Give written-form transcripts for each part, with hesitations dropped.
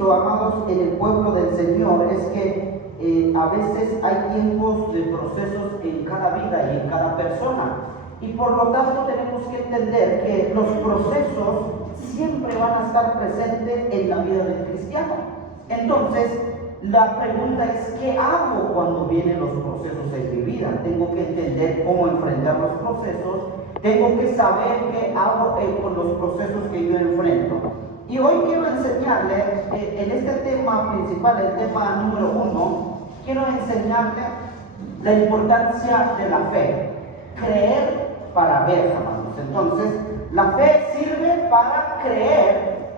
visto, amados, en el pueblo del Señor es que a veces hay tiempos de procesos en cada vida y en cada persona. Y por lo tanto tenemos que entender que los procesos siempre van a estar presentes en la vida del cristiano. Entonces, la pregunta es, ¿qué hago cuando vienen los procesos en mi vida? Tengo que entender cómo enfrentar los procesos, tengo que saber qué hago con los procesos que yo enfrento. Y hoy quiero enseñarle, en este tema principal, el tema número 1, quiero enseñarle la importancia de la fe. Creer para ver, amados. Entonces, la fe sirve para creer,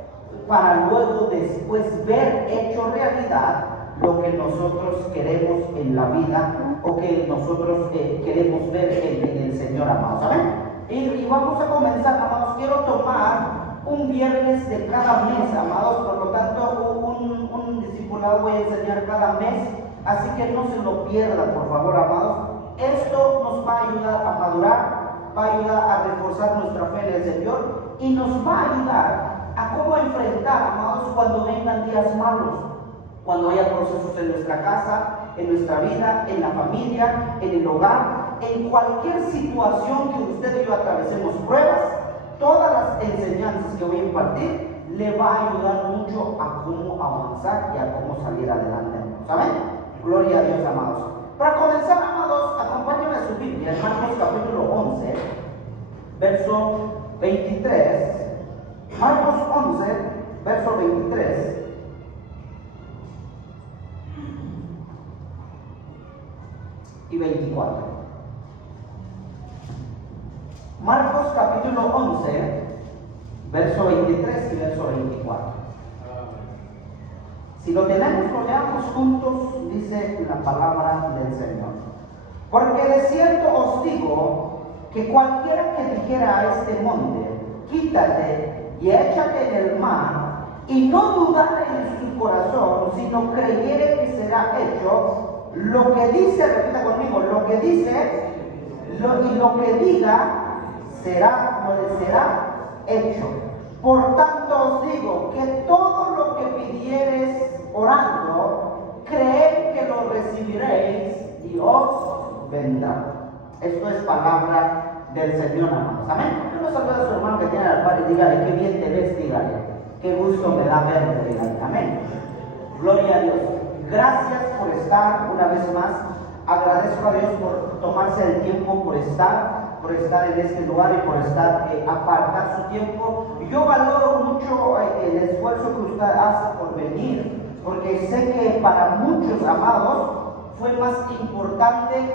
para luego después ver hecho realidad lo que nosotros queremos en la vida o que nosotros queremos ver en el Señor, amados. ¿Saben? Y vamos a comenzar, amados. Quiero tomar un viernes de cada mes, amados. Por lo tanto, un discipulado voy a enseñar cada mes, así que no se lo pierdan, por favor, amados. Esto nos va a ayudar a madurar, va a ayudar a reforzar nuestra fe en el Señor y nos va a ayudar a cómo enfrentar, amados, cuando vengan días malos, cuando haya procesos en nuestra casa, en nuestra vida, en la familia, en el hogar, en cualquier situación que usted y yo atravesemos pruebas. Todas las enseñanzas que voy a impartir le va a ayudar mucho a cómo avanzar y a cómo salir adelante. ¿Saben? Gloria a Dios, amados. Para comenzar, amados, acompáñenme a su Biblia, en Marcos capítulo 11, verso 23. Marcos 11, verso 23. Y 24. Marcos capítulo 11, verso 23 y verso 24. Si lo tenemos, lo leamos juntos, dice la palabra del Señor. Porque de cierto os digo que cualquiera que dijera a este monte, quítate y échate en el mar, y no dudare en su corazón, sino creyere que será hecho, lo que dice, repita conmigo, lo que dice, y lo que diga, será hecho. Por tanto os digo que todo lo que pidiereis orando, creed que lo recibiréis y os vendrá. Esto es palabra del Señor, amados. Amén. Yo no saluda a su hermano que tiene al padre y dígale, qué bien te ves, dígale, qué gusto me da verte, dígale. Amén. Gloria a Dios. Gracias por estar una vez más. Agradezco a Dios por tomarse el tiempo, por estar en este lugar y por apartar su tiempo. Yo valoro mucho el esfuerzo que usted hace por venir, porque sé que para muchos, amados, fue más importante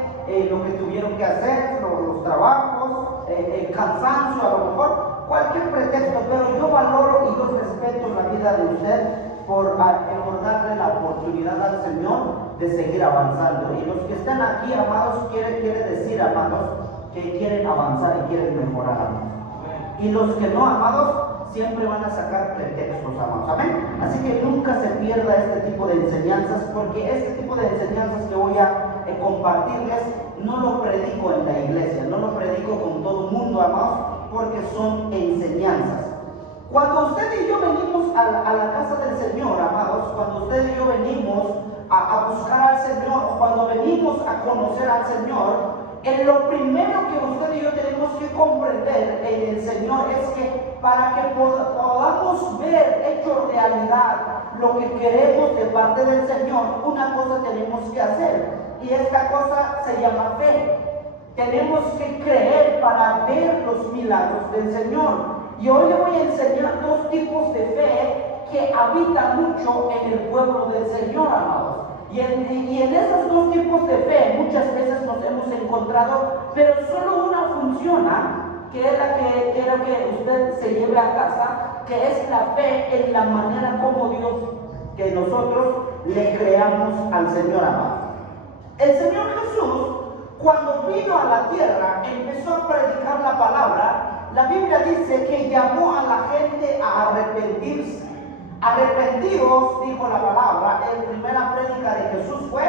lo que tuvieron que hacer, los trabajos, el cansancio, a lo mejor, cualquier pretexto, pero yo valoro y yo respeto la vida de usted por darle la oportunidad al Señor de seguir avanzando. Y los que están aquí, amados, quiere decir, amados, que quieren avanzar y quieren mejorar, amados. Y los que no, amados, siempre van a sacar pretextos, amados. Amén. Así que nunca se pierda este tipo de enseñanzas, porque este tipo de enseñanzas que voy a compartirles no lo predico en la iglesia, no lo predico con todo el mundo, amados, porque son enseñanzas. Cuando usted y yo venimos a la casa del Señor, amados, cuando usted y yo venimos a buscar al Señor, o cuando venimos a conocer al Señor, lo primero que usted y yo tenemos que comprender en el Señor es que para que podamos ver hecho realidad lo que queremos de parte del Señor, una cosa tenemos que hacer, y esta cosa se llama fe. Tenemos que creer para ver los milagros del Señor. Y hoy le voy a enseñar dos tipos de fe que habitan mucho en el pueblo del Señor, amados. Y en esos dos tipos de fe muchas veces nos hemos encontrado, pero solo una funciona, que es la que quiero que usted se lleve a casa, que es la fe en la manera como Dios, que nosotros le creamos al Señor, amado. El Señor Jesús, cuando vino a la tierra, empezó a predicar la palabra. La Biblia dice que llamó a la gente a arrepentirse. Arrepentidos, dijo la palabra. La primera prédica de Jesús fue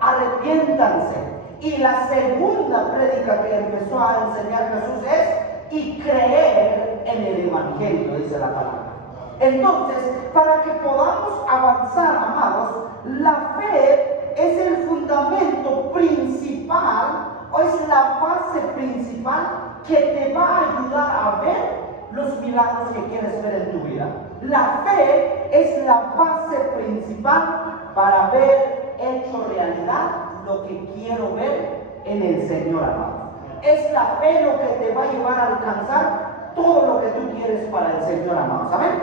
arrepiéntanse. Y la segunda prédica que empezó a enseñar Jesús es y creer en el Evangelio, dice la palabra. Entonces, para que podamos avanzar la fe es el fundamento principal o es la base principal que te va a ayudar a ver los milagros que quieres ver en tu vida. La fe es la base principal para ver hecho realidad lo que quiero ver en el Señor amado. Es la fe lo que te va a ayudar a alcanzar todo lo que tú quieres para el Señor amado, ¿saben?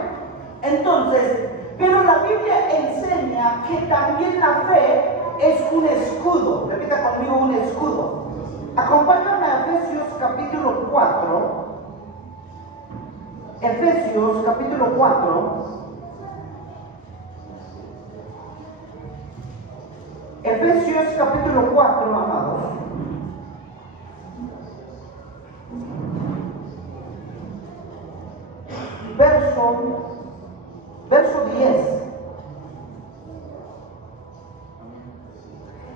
Entonces, pero la Biblia enseña que también la fe es un escudo. Repita conmigo, un escudo. Acompáñame a Efesios capítulo 4. Efesios capítulo 4. Efesios capítulo 4, amados. Verso 10.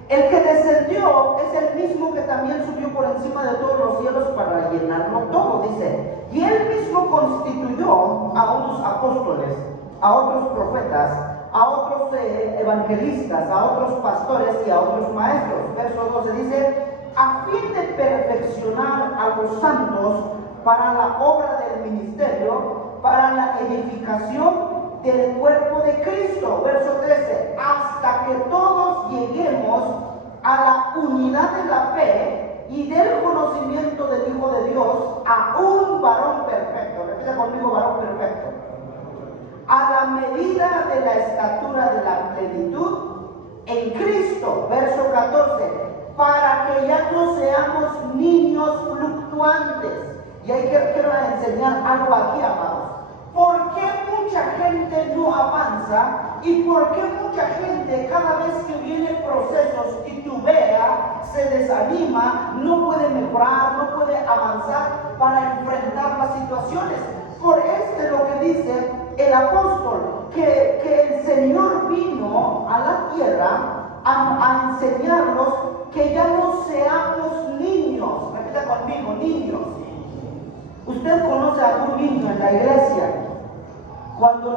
El que descendió es el mismo que también subió por encima de todos los cielos para llenarlo todo, dice. Y él mismo constituyó a unos apóstoles, a otros profetas, a otros evangelistas, a otros pastores y a otros maestros. Verso 12 dice, a fin de perfeccionar a los santos para la obra del ministerio, para la edificación del cuerpo de Cristo. Verso 13, hasta que todos lleguemos a la unidad de la fe y del conocimiento del Hijo de Dios, a un varón perfecto. Repita conmigo, varón perfecto. A la medida de la estatura de la plenitud en Cristo. Verso 14, para que ya no seamos niños fluctuantes. Y ahí quiero enseñar algo aquí, amados. ¿Por qué mucha gente no avanza? ¿Y por qué mucha gente cada vez que viene procesos titubea, se desanima, no puede mejorar, no puede avanzar para enfrentar las situaciones? Por esto es lo que dice el apóstol, que el Señor vino a la tierra a enseñarnos que ya no seamos niños. Repita conmigo, niños. Usted conoce a algún niño en la iglesia. Cuando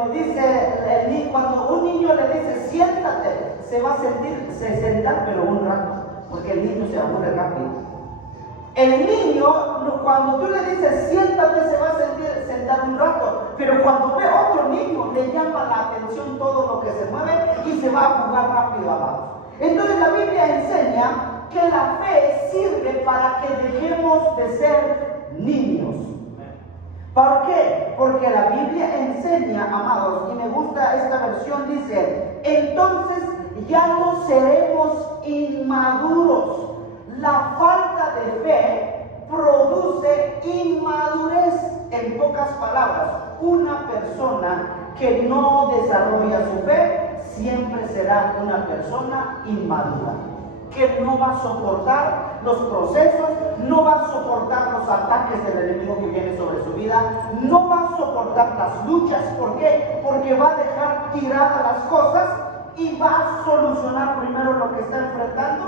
un niño le dice siéntate, se va a sentar, pero un rato, porque el niño se aburre rápido. El niño, cuando tú le dices siéntate, se va a sentar un rato, pero cuando ve otro niño, le llama la atención todo lo que se mueve y se va a jugar rápido abajo. Entonces la Biblia enseña que la fe sirve para que dejemos de ser niños. ¿Por qué? Porque la Biblia enseña, amados, y me gusta esta versión, dice, entonces ya no seremos inmaduros. La falta de fe produce inmadurez. En pocas palabras, una persona que no desarrolla su fe siempre será una persona inmadura, que no va a soportar los procesos, no va a soportar los ataques del enemigo que viene sobre su vida, no va a soportar las luchas. ¿Por qué? Porque va a dejar tiradas las cosas y va a solucionar primero lo que está enfrentando.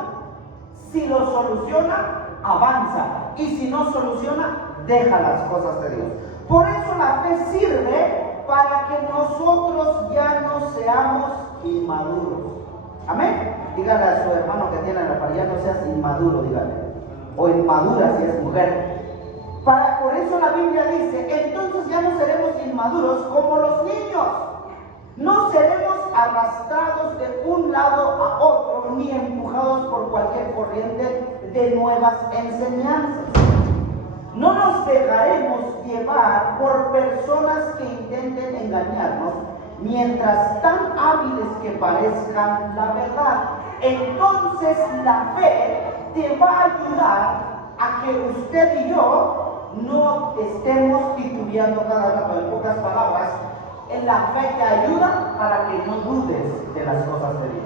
Si lo soluciona, avanza, y si no soluciona, deja las cosas de Dios. Por eso la fe sirve para que nosotros ya no seamos inmaduros. Amén. Dígale a su hermano que tiene la par, ya no seas inmaduro, dígale. O inmadura si es mujer. Por eso la Biblia dice, entonces ya no seremos inmaduros como los niños. No seremos arrastrados de un lado a otro, ni empujados por cualquier corriente de nuevas enseñanzas. No nos dejaremos llevar por personas que intenten engañarnos, mientras tan hábiles que parezcan la verdad. Entonces la fe te va a ayudar a que usted y yo no estemos titubeando cada rato. En pocas palabras, la fe te ayuda para que no dudes de las cosas de Dios.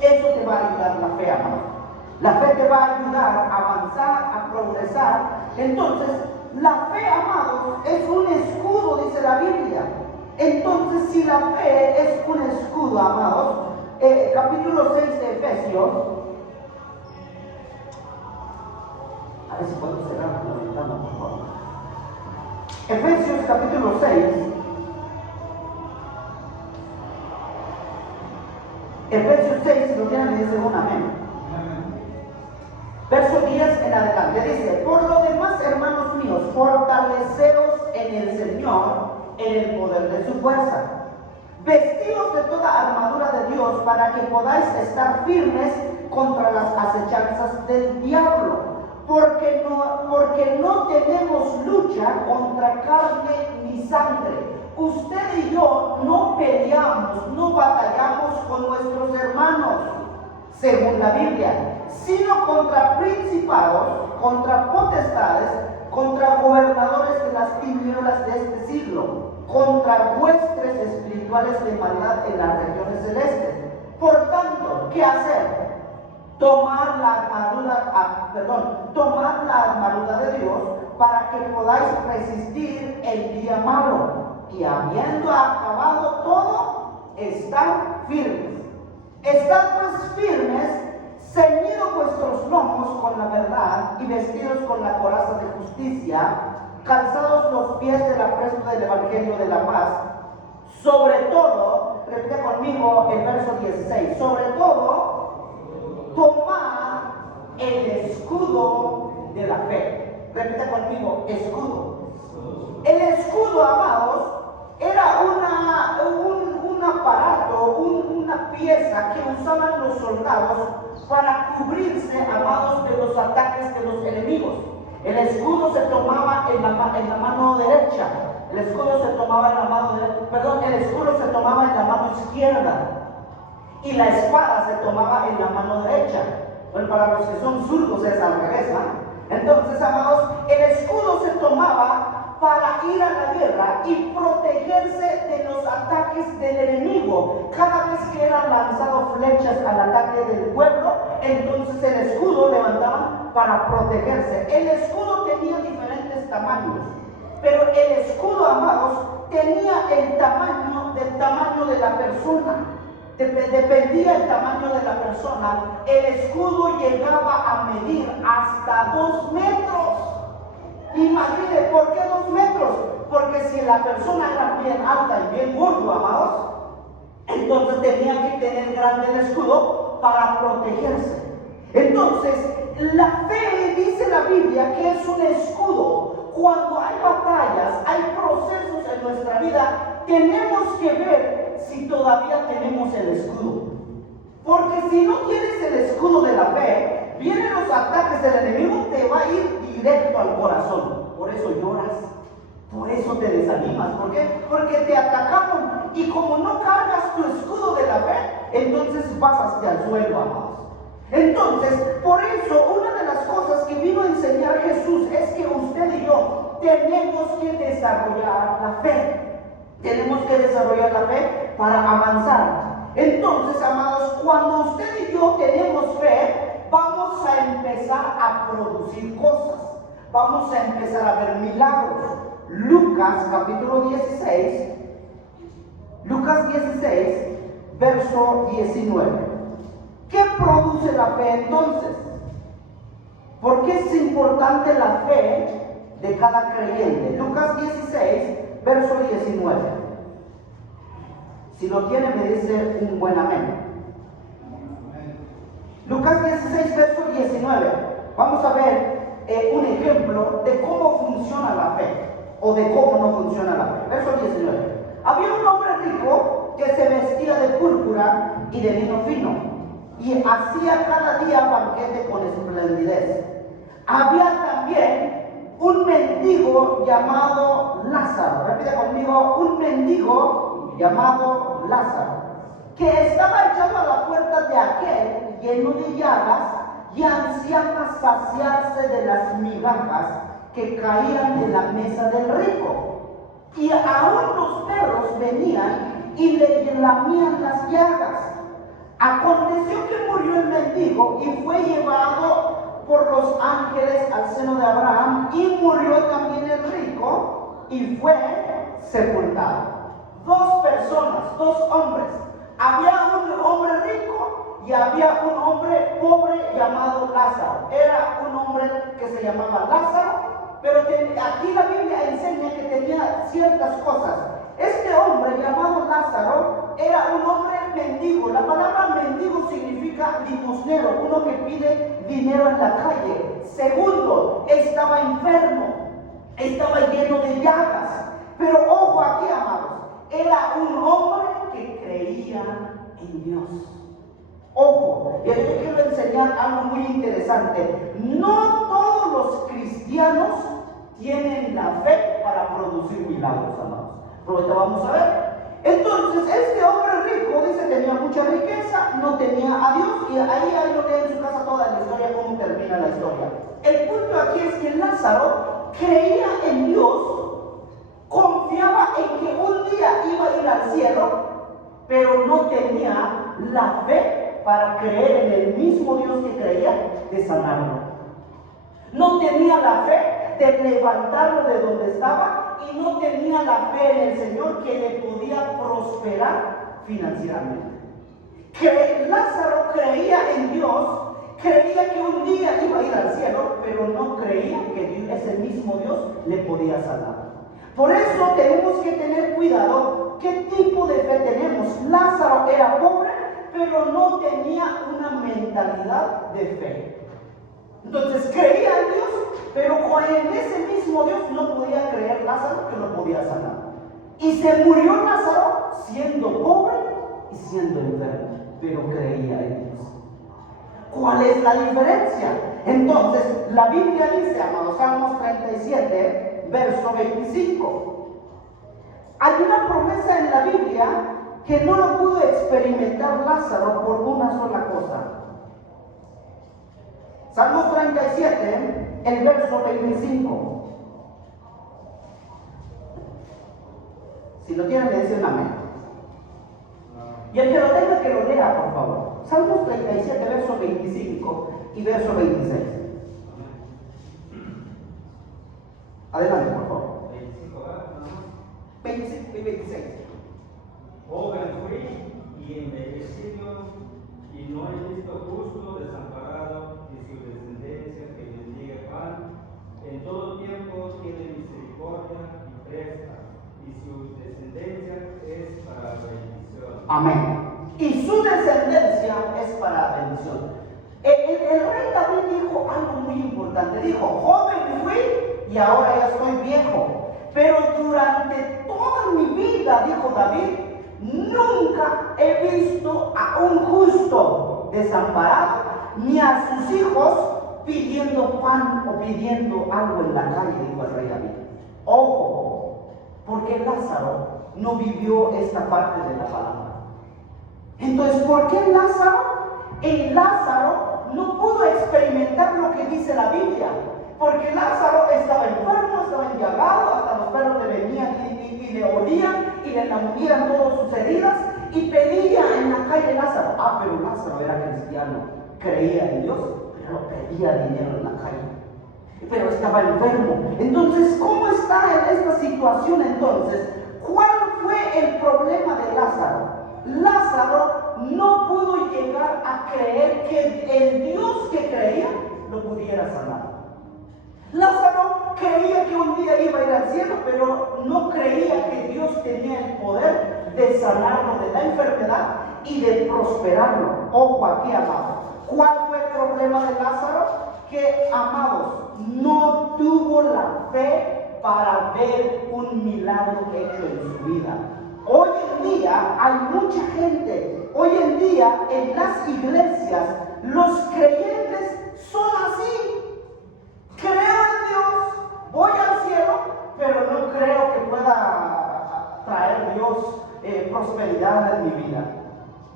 Eso te va a ayudar la fe, amado. La fe te va a ayudar a avanzar, a progresar. Entonces, la fe, amados, es un escudo, dice la Biblia. Entonces, si la fe es un escudo, amados, capítulo 6 de Efesios, a ver si podemos cerrar la ventana, por favor. Efesios capítulo 6. Efesios 6, si lo tienen, dice un amén. Verso 10 en adelante dice: por lo demás, hermanos míos, fortaleceos en el Señor, en el poder de su fuerza. Vestidos de toda armadura de Dios para que podáis estar firmes contra las acechanzas del diablo. Porque no tenemos lucha contra carne ni sangre. Usted y yo no peleamos, no batallamos con nuestros hermanos, según la Biblia, sino contra principados, contra potestades, contra gobernadores de las tinieblas de este siglo, contra huestes espirituales de maldad en las regiones celestes. Por tanto, ¿qué hacer? Tomar la armadura de Dios para que podáis resistir el día malo, y habiendo acabado todo, estad firmes. Estad pues firmes, ceñidos vuestros lomos con la verdad y vestidos con la coraza de justicia, calzados los pies de la presta del evangelio de la paz. Sobre todo, repite conmigo el verso 16, sobre todo, tomad el escudo de la fe. Repite conmigo, escudo. El escudo, amados, era un aparato, una pieza que usaban los soldados para cubrirse, amados, de los ataques de los enemigos. El escudo se tomaba en la mano derecha. El escudo se tomaba en la mano el escudo se tomaba en la mano izquierda. Y la espada se tomaba en la mano derecha. Bueno, para los que son zurdos es al revés, ¿no? Entonces, amados, el escudo se tomaba para ir a la guerra y protegerse de los ataques del enemigo. Cada vez que eran lanzados flechas al ataque del pueblo, entonces el escudo levantaban para protegerse. El escudo tenía diferentes tamaños, pero el escudo, amados, tenía el tamaño de la persona. Dependía el tamaño de la persona. El escudo llegaba a medir hasta 2 metros. Imagine, ¿por qué 2 metros? Porque si la persona era bien alta y bien gordo, amados, entonces tenía que tener grande el escudo para protegerse. Entonces, la fe, dice la Biblia, que es un escudo. Cuando hay batallas, hay procesos en nuestra vida, tenemos que ver si todavía tenemos el escudo. Porque si no tienes el escudo de la fe, vienen los ataques del enemigo, te va a ir directo al corazón. Por eso lloras, por eso te desanimas. ¿Por qué? Porque te atacaron, y como no cargas tu escudo de la fe, entonces vas hacia el suelo, amados. Entonces, por eso, una de las cosas que vino a enseñar Jesús es que usted y yo tenemos que desarrollar la fe. Tenemos que desarrollar la fe para avanzar. Entonces, amados, cuando usted y yo tenemos fe, vamos a empezar a producir cosas. Vamos a empezar a ver milagros. Lucas capítulo 16, Lucas 16, verso 19. ¿Qué produce la fe entonces? ¿Por qué es importante la fe de cada creyente? Lucas 16, verso 19. Si lo tiene, me dice un buen amén. Lucas 16, verso 19. Vamos a ver un ejemplo de cómo funciona la fe, o de cómo no funciona la fe. Verso 19. Había un hombre rico que se vestía de púrpura y de lino fino, y hacía cada día banquete con esplendidez. Había también un mendigo llamado Lázaro. Repite conmigo, un mendigo llamado Lázaro, que estaba echado a la puerta de aquel lleno de llagas, y ansiaba saciarse de las migajas que caían de la mesa del rico. Y aún los perros venían y le lamían las llagas. Aconteció que murió el mendigo y fue llevado por los ángeles al seno de Abraham, y murió también el rico y fue sepultado. 2 personas, 2 hombres. Había un hombre rico y había un hombre pobre llamado Lázaro. Era un hombre que se llamaba Lázaro, pero aquí la Biblia enseña que tenía ciertas cosas. Este hombre llamado Lázaro era un hombre mendigo. La palabra mendigo significa limosnero, uno que pide dinero en la calle. Segundo, estaba enfermo, estaba lleno de llagas. Pero ojo aquí, amados, era un hombre que creía en Dios. Ojo, y yo quiero enseñar algo muy interesante. No todos los cristianos tienen la fe para producir milagros, amados. Pero ahorita vamos a ver. Entonces, este hombre rico, dice, tenía mucha riqueza, no tenía a Dios, y ahí lo lee en su casa toda la historia, cómo termina la historia. El punto aquí es que Lázaro creía en Dios, confiaba en que un día iba a ir al cielo, pero no tenía la fe para creer en el mismo Dios que creía de sanarlo. No tenía la fe de levantarlo de donde estaba, y no tenía la fe en el Señor que le podía prosperar financieramente. Que Lázaro creía en Dios, creía que un día iba a ir al cielo, pero no creía que ese mismo Dios le podía sanar. Por eso tenemos que tener cuidado qué tipo de fe tenemos. Lázaro era pobre, pero no tenía una mentalidad de fe. Entonces creía en Dios, pero en ese mismo Dios no podía creer Lázaro que lo podía sanar. Y se murió Lázaro siendo pobre y siendo enfermo, pero creía en Dios. ¿Cuál es la diferencia? Entonces, la Biblia dice, amados, Salmos 37, verso 25. Hay una promesa en la Biblia que no lo pudo experimentar Lázaro por una sola cosa. Salmos 37, el verso 25. Si lo tienen, me dicen amén. Y el que lo tenga, que lo lea, por favor. Salmos 37, verso 25 y verso 26. Adelante, por favor. 25 y 26. Joven fui y envejecido, y no he visto justo desamparado, y su descendencia que bendiga pan. En todo tiempo tiene misericordia y presta, y su descendencia es para bendición. Amén. Y su descendencia es para bendición. El rey David dijo algo muy importante. Dijo, joven fui y ahora ya estoy viejo. Pero durante toda mi vida, dijo David, nunca he visto a un justo desamparado, ni a sus hijos pidiendo pan o pidiendo algo en la calle, dijo el rey David. Ojo, porque Lázaro no vivió esta parte de la palabra. Entonces, ¿por qué Lázaro no pudo experimentar lo que dice la Biblia? Porque Lázaro estaba enfermo, estaba enllagado, hasta los perros le venían y le olían y le lambían todas sus heridas y pedía en la calle Lázaro. Pero Lázaro era cristiano, creía en Dios, pero pedía dinero en la calle. Pero estaba enfermo. Entonces, ¿cómo está en esta situación entonces? ¿Cuál fue el problema de Lázaro? Lázaro no pudo llegar a creer que el Dios que creía lo pudiera sanar. Lázaro creía que un día iba a ir al cielo, pero no creía que Dios tenía el poder de sanarlo de la enfermedad y de prosperarlo. Ojo aquí, amados. ¿Cuál fue el problema de Lázaro? Que, amados, no tuvo la fe para ver un milagro hecho en su vida. Hoy en día hay mucha gente, hoy en día en las iglesias, los creyentes son así. Creo en Dios, voy al cielo, pero no creo que pueda traer Dios prosperidad en mi vida.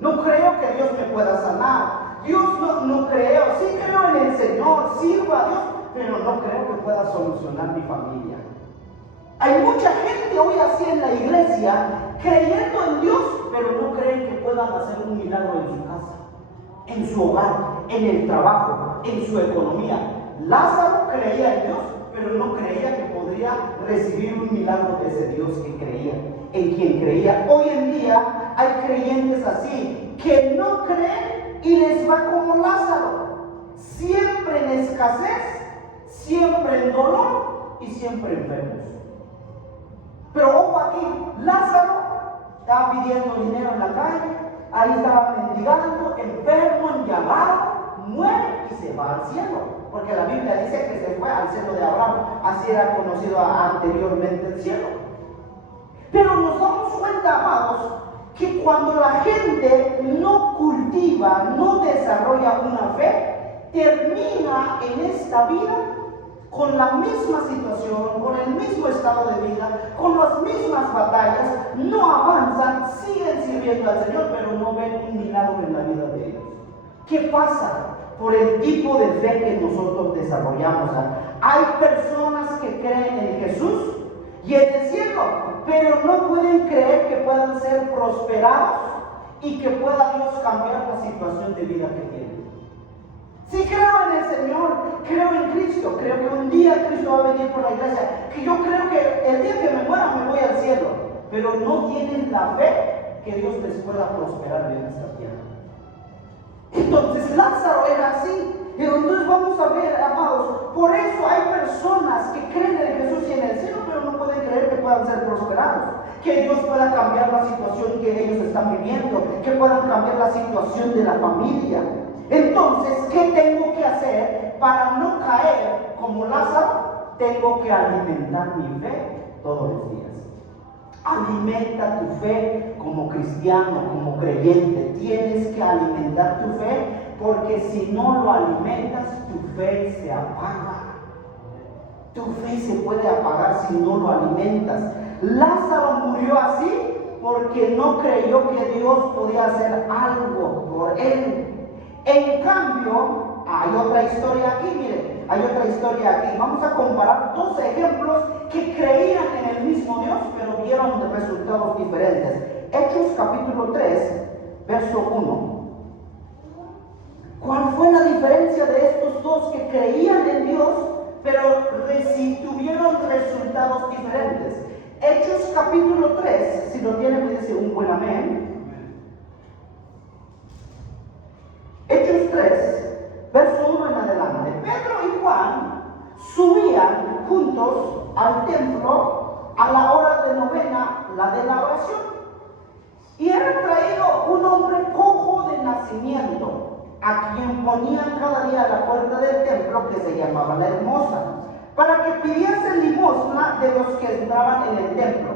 No creo que Dios me pueda sanar. Dios no creo, sí creo en el Señor, sirvo a Dios, pero no creo que pueda solucionar mi familia. Hay mucha gente hoy así en la iglesia, creyendo en Dios, pero no creen que puedan hacer un milagro en su casa, en su hogar, en el trabajo, en su economía. Lázaro creía en Dios, pero no creía que podría recibir un milagro de ese Dios que creía, en quien creía. Hoy en día hay creyentes así, que no creen y les va como Lázaro, siempre en escasez, siempre en dolor y siempre enfermos. Pero ojo aquí, Lázaro estaba pidiendo dinero en la calle, a ahí estaba mendigando, enfermo, enllamado, muere y se va al cielo. Porque la Biblia dice que se fue al cielo de Abraham, así era conocido anteriormente el cielo. Pero nos damos cuenta, amados, que cuando la gente no cultiva, no desarrolla una fe, termina en esta vida con la misma situación, con el mismo estado de vida, con las mismas batallas, no avanzan, siguen sirviendo al Señor, pero no ven un milagro en la vida de ellos. ¿Qué pasa? Por el tipo de fe que nosotros desarrollamos. Hay personas que creen en Jesús y en el cielo, pero no pueden creer que puedan ser prosperados y que pueda Dios cambiar la situación de vida que tienen. Si creo en el Señor, creo en Cristo, creo que un día Cristo va a venir por la iglesia, que yo creo que el día que me muera me voy al cielo, pero no tienen la fe que Dios les pueda prosperar en esta tierra. Entonces Lázaro era así. Entonces vamos a ver, amados, por eso hay personas que creen en Jesús y en el cielo, pero no pueden creer que puedan ser prosperados, que Dios pueda cambiar la situación que ellos están viviendo, que puedan cambiar la situación de la familia. Entonces, ¿qué tengo que hacer para no caer como Lázaro? Tengo que alimentar mi fe todos los días. Alimenta tu fe como cristiano, como creyente. Tienes que alimentar tu fe, porque si no lo alimentas, tu fe se apaga. Tu fe se puede apagar si no lo alimentas. Lázaro murió así porque no creyó que Dios podía hacer algo por él. En cambio, hay otra historia aquí, miren, hay otra historia aquí. Vamos a comparar dos ejemplos que creían en el mismo Dios, pero vieron resultados diferentes. Hechos capítulo 3, verso 1. ¿Cuál fue la diferencia de estos dos que creían en Dios, pero tuvieron resultados diferentes? Hechos capítulo 3, si lo tienen, me dice un buen amén. Hechos 3, verso 1 en adelante. Pedro y Juan subían juntos al templo a la hora de novena, la de la oración. Y era traído un hombre cojo de nacimiento, a quien ponían cada día a la puerta del templo, que se llamaba La Hermosa, para que pidiese limosna de los que entraban en el templo.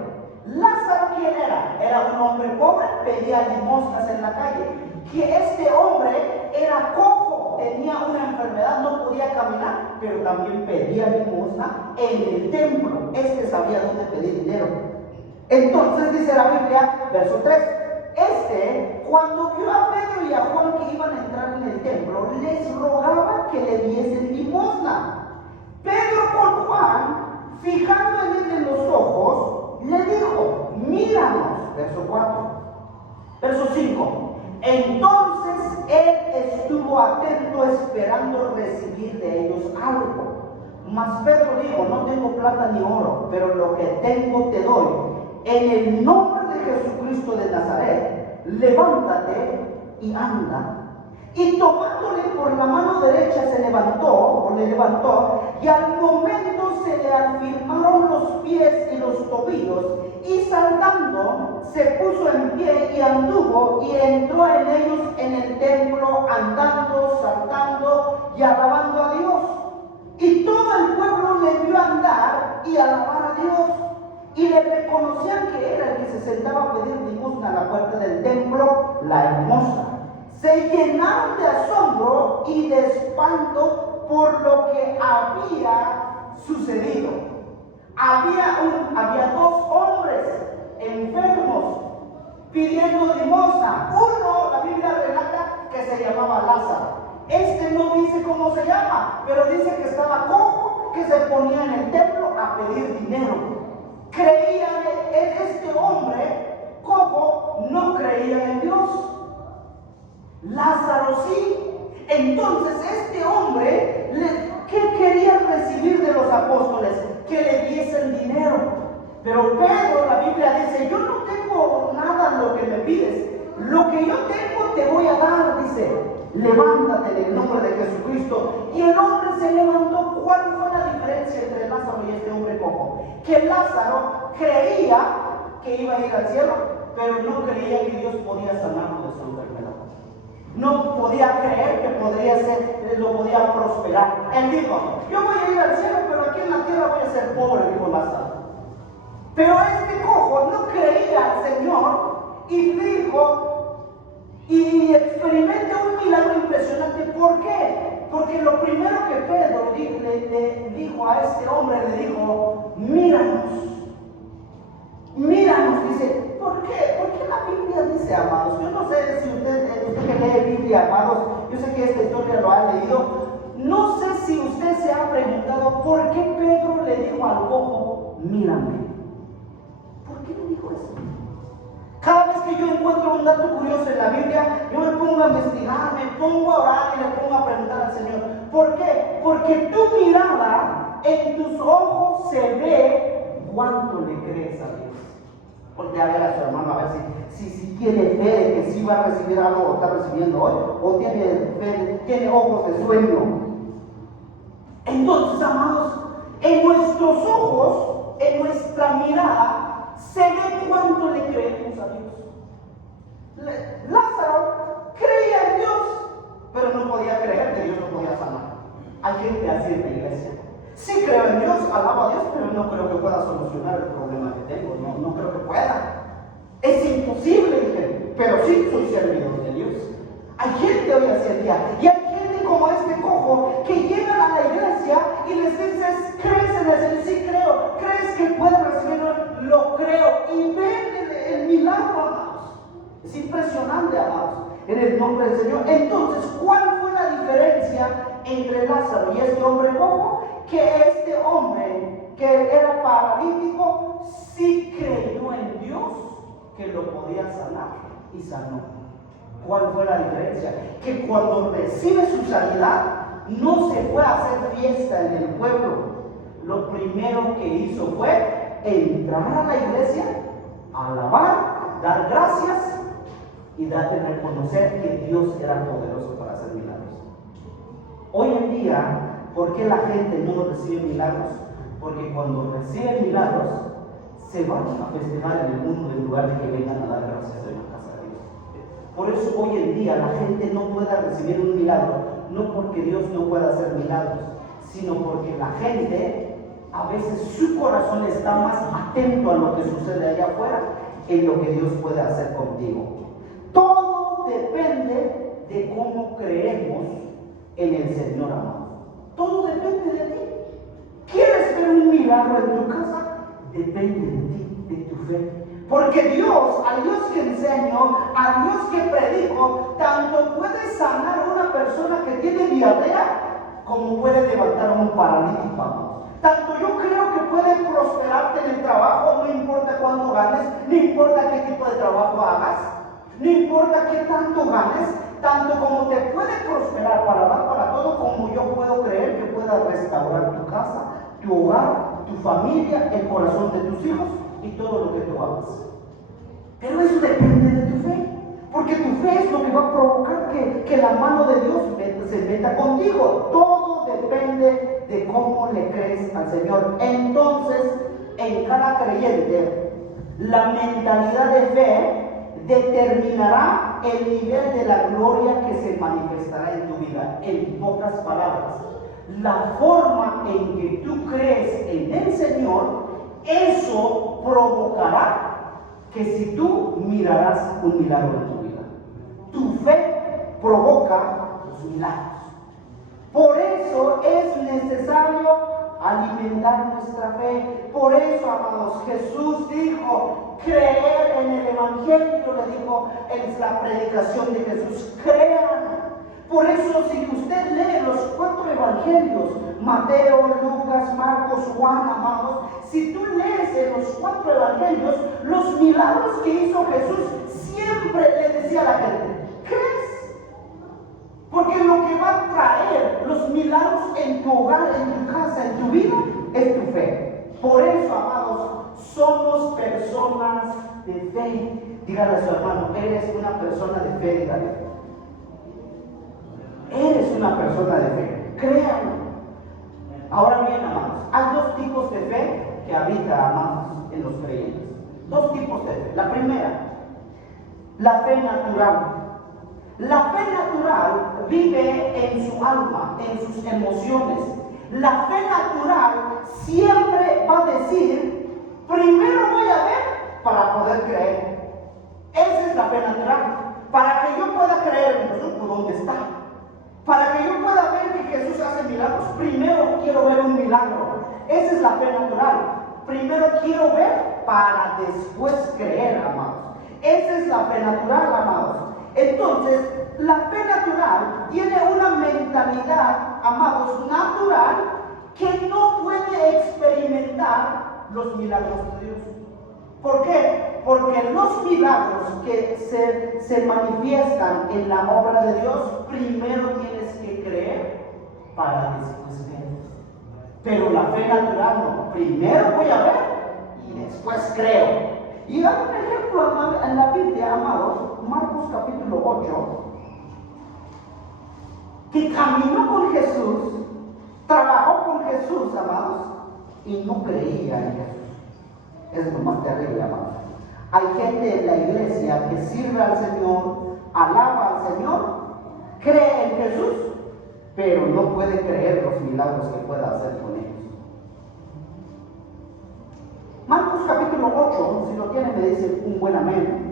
Lázaro, ¿quién era? Era un hombre pobre, pedía limosnas en la calle. Que este hombre era cojo, tenía una enfermedad, no podía caminar, pero también pedía limosna en el templo. Este sabía dónde pedir dinero. Entonces dice la Biblia, verso 3, cuando vio a Pedro y a Juan que iban a entrar en el templo, les rogaba que le diesen limosna. Pedro con Juan, fijando en él en los ojos, le dijo, míranos, verso 4. Verso 5. Entonces él estuvo atento esperando recibir de ellos algo. Mas Pedro dijo, no tengo plata ni oro, pero lo que tengo te doy. En el nombre de Jesucristo de Nazaret, levántate y anda. Y tomándole por la mano derecha le levantó, y al momento se le afirmaron los pies y los tobillos, y saltando se puso en pie y anduvo, y entró en ellos en el templo, andando, saltando y alabando a Dios. Y todo el pueblo le vio andar y alabar a Dios, y le reconocían que era el que se sentaba a pedir limosna a la puerta del templo, La Hermosa. Se llenaron de asombro y de espanto por lo que había sucedido. Había dos hombres enfermos pidiendo limosna. Uno, la Biblia relata que se llamaba Lázaro. No dice cómo se llama, pero dice que estaba cojo, que se ponía en el templo a pedir dinero. Creían en este hombre cojo, no creían en Dios. Lázaro sí. Entonces este hombre, ¿qué quería recibir de los apóstoles? Que le diesen dinero. Pero Pedro, la Biblia dice, yo no tengo nada en lo que me pides. Lo que yo tengo te voy a dar, dice. Levántate en el nombre de Jesucristo. Y el hombre se levantó. ¿Cuál fue la diferencia entre Lázaro y este hombre cojo? Que Lázaro creía que iba a ir al cielo, pero no creía que Dios podía sanarlo de su enfermedad. lo podía prosperar. Él dijo, yo voy a ir al cielo, pero aquí en la tierra voy a ser pobre, dijo Lázaro. Pero este cojo no creía al Señor y dijo, y experimenta un milagro impresionante. ¿Por qué? Porque lo primero que Pedro le dijo a este hombre, le dijo, míranos, dice, ¿por qué? ¿Por qué la Biblia dice, amados? Yo no sé si usted que lee Biblia, amados, yo sé que esta historia lo ha leído, no sé si usted se ha preguntado por qué Pedro le dijo al cojo, mírame. ¿Por qué le dijo eso? Cada vez que yo encuentro un dato curioso en la Biblia, yo me pongo a investigar, me pongo a orar y le pongo a preguntar al Señor. ¿Por qué? Porque tu mirada, en tus ojos se ve cuánto le crees a Dios. Voltea a ver a su hermano a ver si tiene fe de que sí va a recibir algo o está recibiendo hoy, o tiene ojos de sueño. Entonces, amados, en nuestros ojos, en nuestra mirada, se ve cuánto le creemos a Dios. Lázaro creía en Dios, pero no podía creer que Dios lo podía sanar. Hay gente así en la iglesia. Sí creo en Dios, alabo a Dios, pero no creo que pueda solucionar el problema que tengo. No creo que pueda. Es imposible, dije, pero sí soy servidor de Dios. Hay gente hoy así el día, y hay gente como este cojo que llegan a la iglesia y les dices, ¿crees en el Señor? Sí creo. ¿Crees que puedo recibirlo? Lo creo. Y ven el milagro, amados. Es impresionante, amados, en el nombre del Señor. Entonces, ¿cuál fue la diferencia entre Lázaro y este hombre cojo? Que este hombre, que era paralítico, sí creyó en Dios que lo podía sanar y sanó. ¿Cuál fue la diferencia? Que cuando recibe su sanidad, no se fue a hacer fiesta en el pueblo. Lo primero que hizo fue entrar a la iglesia, alabar, dar gracias y darte a reconocer que Dios era poderoso para hacer milagros. Hoy en día, ¿por qué la gente no recibe milagros? Porque cuando reciben milagros, se van a festejar en el mundo en lugar de que vengan a dar gracias en la casa de Dios. Por eso hoy en día la gente no puede recibir un milagro, no porque Dios no pueda hacer milagros, sino porque la gente, a veces su corazón está más atento a lo que sucede allá afuera en lo que Dios puede hacer contigo. Todo depende de cómo creemos en el Señor, amado. Todo depende de ti. ¿Quieres ver un milagro en tu casa? Depende de ti, de tu fe. Porque Dios, al Dios que enseño, al Dios que predico, tanto puede sanar a una persona que tiene diarrea, como puede levantar a un paralítico. Tanto yo creo que puede prosperarte en el trabajo, no importa cuánto ganes, no importa qué tipo de trabajo hagas, no importa qué tanto ganes, tanto como te puede prosperar para dar para todo, como yo puedo creer que pueda restaurar tu casa, tu hogar, tu familia, el corazón de tus hijos y todo lo que tú hagas. Pero eso depende de tu fe, porque tu fe es lo que va a provocar que la mano de Dios se meta contigo. Todo depende de cómo le crees al Señor. Entonces, en cada creyente, la mentalidad de fe determinará el nivel de la gloria que se manifestará en tu vida. En pocas palabras, la forma en que tú crees en el Señor, eso provocará que si tú mirarás un milagro en tu vida. Tu fe provoca los milagros. Por eso es necesario alimentar nuestra fe. Por eso, amados, Jesús dijo, creer en el Evangelio, le dijo en la predicación de Jesús, crean. Por eso, si usted lee los 4 evangelios, Mateo, Lucas, Marcos, Juan, amados, si tú lees en los 4 evangelios, los milagros que hizo Jesús, siempre le decía a la gente, ¿crees? Porque lo que va a traer los milagros en tu hogar, en tu casa, en tu vida, es tu fe. Por eso, amados, somos personas de fe. Dígale a su hermano, eres una persona de fe, dígale. Eres una persona de fe, créanlo. Ahora bien, amados, hay 2 tipos de fe que habita, amados, en los creyentes. 2 tipos de fe. La primera, la fe natural. La fe natural vive en su alma, en sus emociones. La fe natural siempre va a decir, primero voy a ver para poder creer. Esa es la fe natural. Para que yo pueda creer en Jesús, ¿por dónde está? Para que yo pueda ver que Jesús hace milagros, primero quiero ver un milagro. Esa es la fe natural. Primero quiero ver para después creer, amados. Esa es la fe natural, amados. Entonces, la fe natural tiene una mentalidad, amados, natural, que no puede experimentar los milagros de Dios. ¿Por qué? Porque los milagros que se manifiestan en la obra de Dios, primero tienes que creer para después ver. Pero la fe natural no. Primero voy a ver y después creo. Y hay un ejemplo en la Biblia, amados, Marcos capítulo 8, que caminó con Jesús, trabajó con Jesús, amados, y no creía en Jesús. Es lo más terrible, amados. Hay gente en la iglesia que sirve al Señor, alaba al Señor, cree en Jesús, pero no puede creer los milagros que pueda hacer con ellos. Marcos capítulo 8, si lo tienen me dice un buen amén.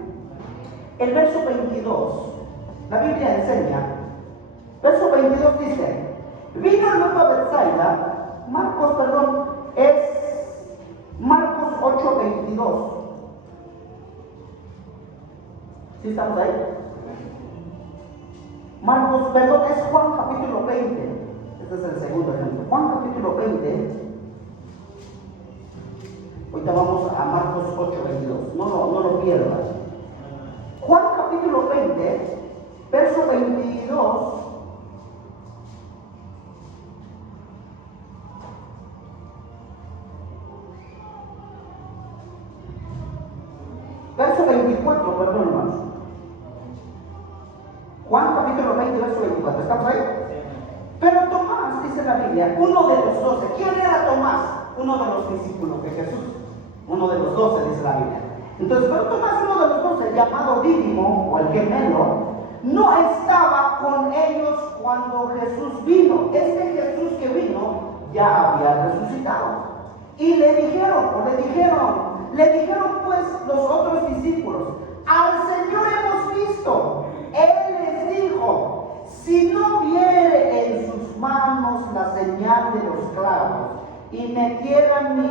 El verso 22, la Biblia enseña, verso 22 dice, vino luego a Betsaida, es Marcos 8, 22. ¿Sí estamos ahí? Es Juan capítulo 20. Este es el segundo ejemplo. Juan capítulo 20. Ahorita vamos a Marcos 8, 22. No lo pierdas. Juan capítulo 20, verso 22. Verso 24, perdón, hermanos. Juan capítulo 20, verso 24. ¿Estamos ahí? Pero Tomás, dice la Biblia, uno de los 12. ¿Quién era Tomás? Uno de los discípulos de Jesús. Uno de los 12, dice la Biblia. Entonces, pero Tomás, uno de los 12, llamado Dídimo, o el gemelo, no estaba con ellos cuando Jesús vino. Este Jesús que vino ya había resucitado. Y le dijeron pues los otros discípulos, al Señor hemos visto. Él les dijo, si no viere en sus manos la señal de los clavos, y metiera mi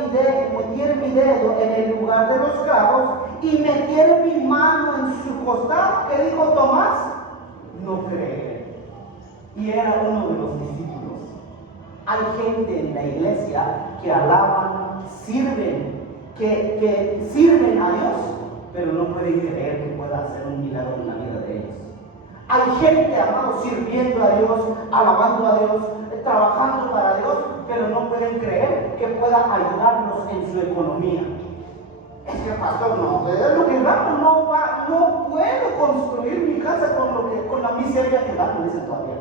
dedo en el lugar de los clavos, y metiera mi mano en su costado, ¿qué dijo Tomás? No creeré. Y era uno de los discípulos. Hay gente en la iglesia que alaban, sirven, que sirven a Dios, pero no pueden creer que pueda hacer un milagro en la vida de ellos. Hay gente, amados, sirviendo a Dios, alabando a Dios, trabajando para Dios, pero no pueden creer que pueda ayudarnos en su economía. Es que, pastor, no, lo que gano no puedo construir mi casa con la miseria que gano, dice todavía.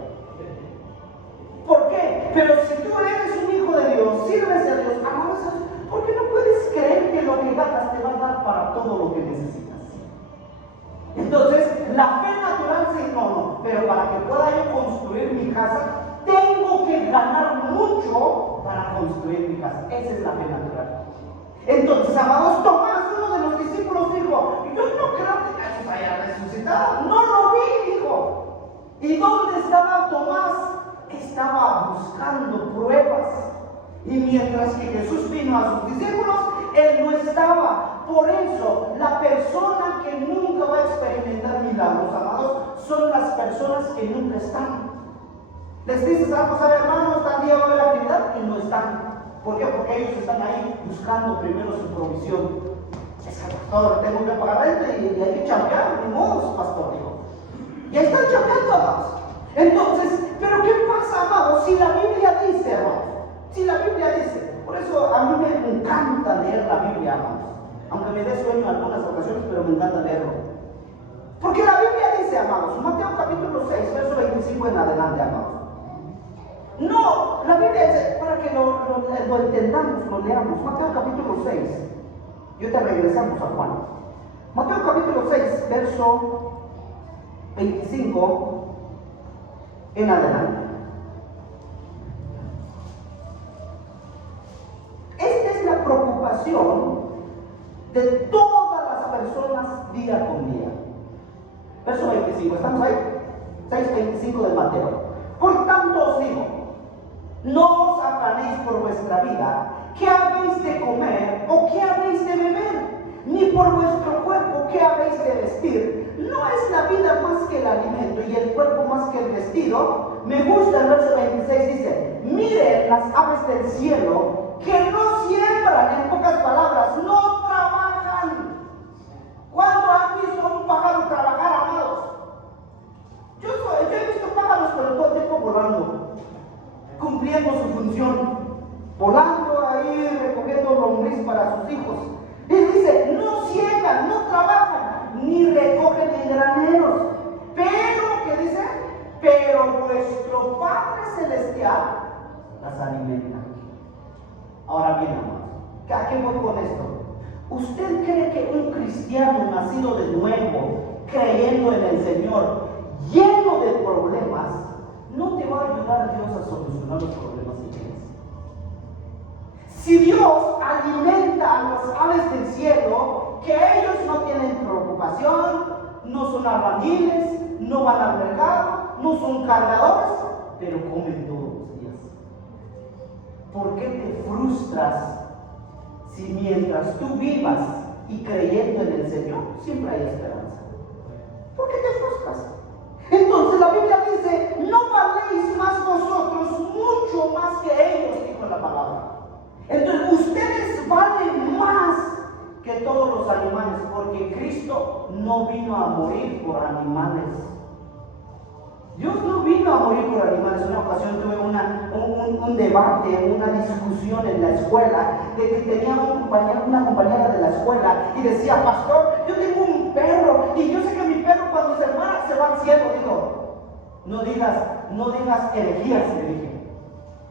¿Por qué? Pero si tú eres un hijo de Dios, sirves a Dios, amas a Dios, ¿por qué no puedes creer que lo que ganas te va a dar para todo lo que necesitas? Entonces, la fe natural sí, no, pero para que pueda yo construir mi casa, tengo que ganar mucho para construir mi casa. Esa es la fe natural. Entonces, amados, Tomás, uno de los discípulos, dijo, yo no creo que Jesús haya resucitado, no lo vi, dijo. ¿Y dónde estaba Tomás? Estaba buscando pruebas. Y mientras que Jesús vino a sus discípulos, él no estaba. Por eso, la persona que nunca va a experimentar milagros, amados, son las personas que nunca están. Les dices, vamos a ver, hermanos, tal día va a haber actividad, y no están. ¿Por qué? Porque ellos están ahí buscando primero su provisión. Es que, pastor, tengo que pagar renta y hay que chambear, ni modo, pastor, digo. Y ahí están chambeando, amados. Entonces, ¿pero qué pasa, amados? Si la Biblia dice, amados, si la Biblia dice, por eso a mí me encanta leer la Biblia, amados. Aunque me dé sueño en algunas ocasiones, pero me encanta leerlo. Porque la Biblia dice, amados, Mateo capítulo 6, verso 25 en adelante, amados. No, la Biblia dice, para que lo entendamos, lo leamos. Mateo capítulo 6. Y ahorita regresamos a Juan. Mateo capítulo 6, verso 25 en adelante. Esta es la preocupación de todas las personas día con día. Verso 25, ¿estamos ahí? 6:25 de Mateo. Por tanto os digo, no os afanéis por vuestra vida, qué habéis de comer o qué habéis de beber, ni por vuestro cuerpo qué habéis de vestir. ¿No es la vida más que el alimento y el cuerpo más que el vestido? Me gusta el verso 26, dice, miren las aves del cielo, que no siembran, en pocas palabras, no trabajan. ¿Cuándo han visto a un pájaro trabajar, amados? Yo he visto pájaros, pero todo el tiempo volando, cumpliendo su función, volando ahí, recogiendo lombriz para sus hijos. Y dice, no ciegan, no trabajan, ni recogen en graneros. Pero, ¿qué dice? Pero vuestro Padre Celestial las alimenta. Ahora bien, amados, ¿a qué voy con esto? ¿Usted cree que un cristiano nacido de nuevo, creyendo en el Señor, lleno de problemas, no te va a ayudar Dios a solucionar los problemas que tienes? Si Dios alimenta a las aves del cielo, que ellos no tienen preocupación, no son albañiles, no van al mercado, no son cargadores, pero comen todos los días. ¿Por qué te frustras si mientras tú vivas y creyendo en el Señor siempre hay esperanza? ¿Por qué te frustras? Entonces la Biblia dice, no valéis más vosotros, mucho más que ellos, dijo la palabra. Entonces ustedes valen más que todos los animales, porque Cristo no vino a morir por animales. Dios no vino a morir por animales. En una ocasión tuve un debate, una discusión en la escuela, de que tenía una compañera de la escuela y decía, pastor, yo tengo un perro y yo sé que mi perro cuando se muera se va al cielo. Digo, no digas herejías, le dije.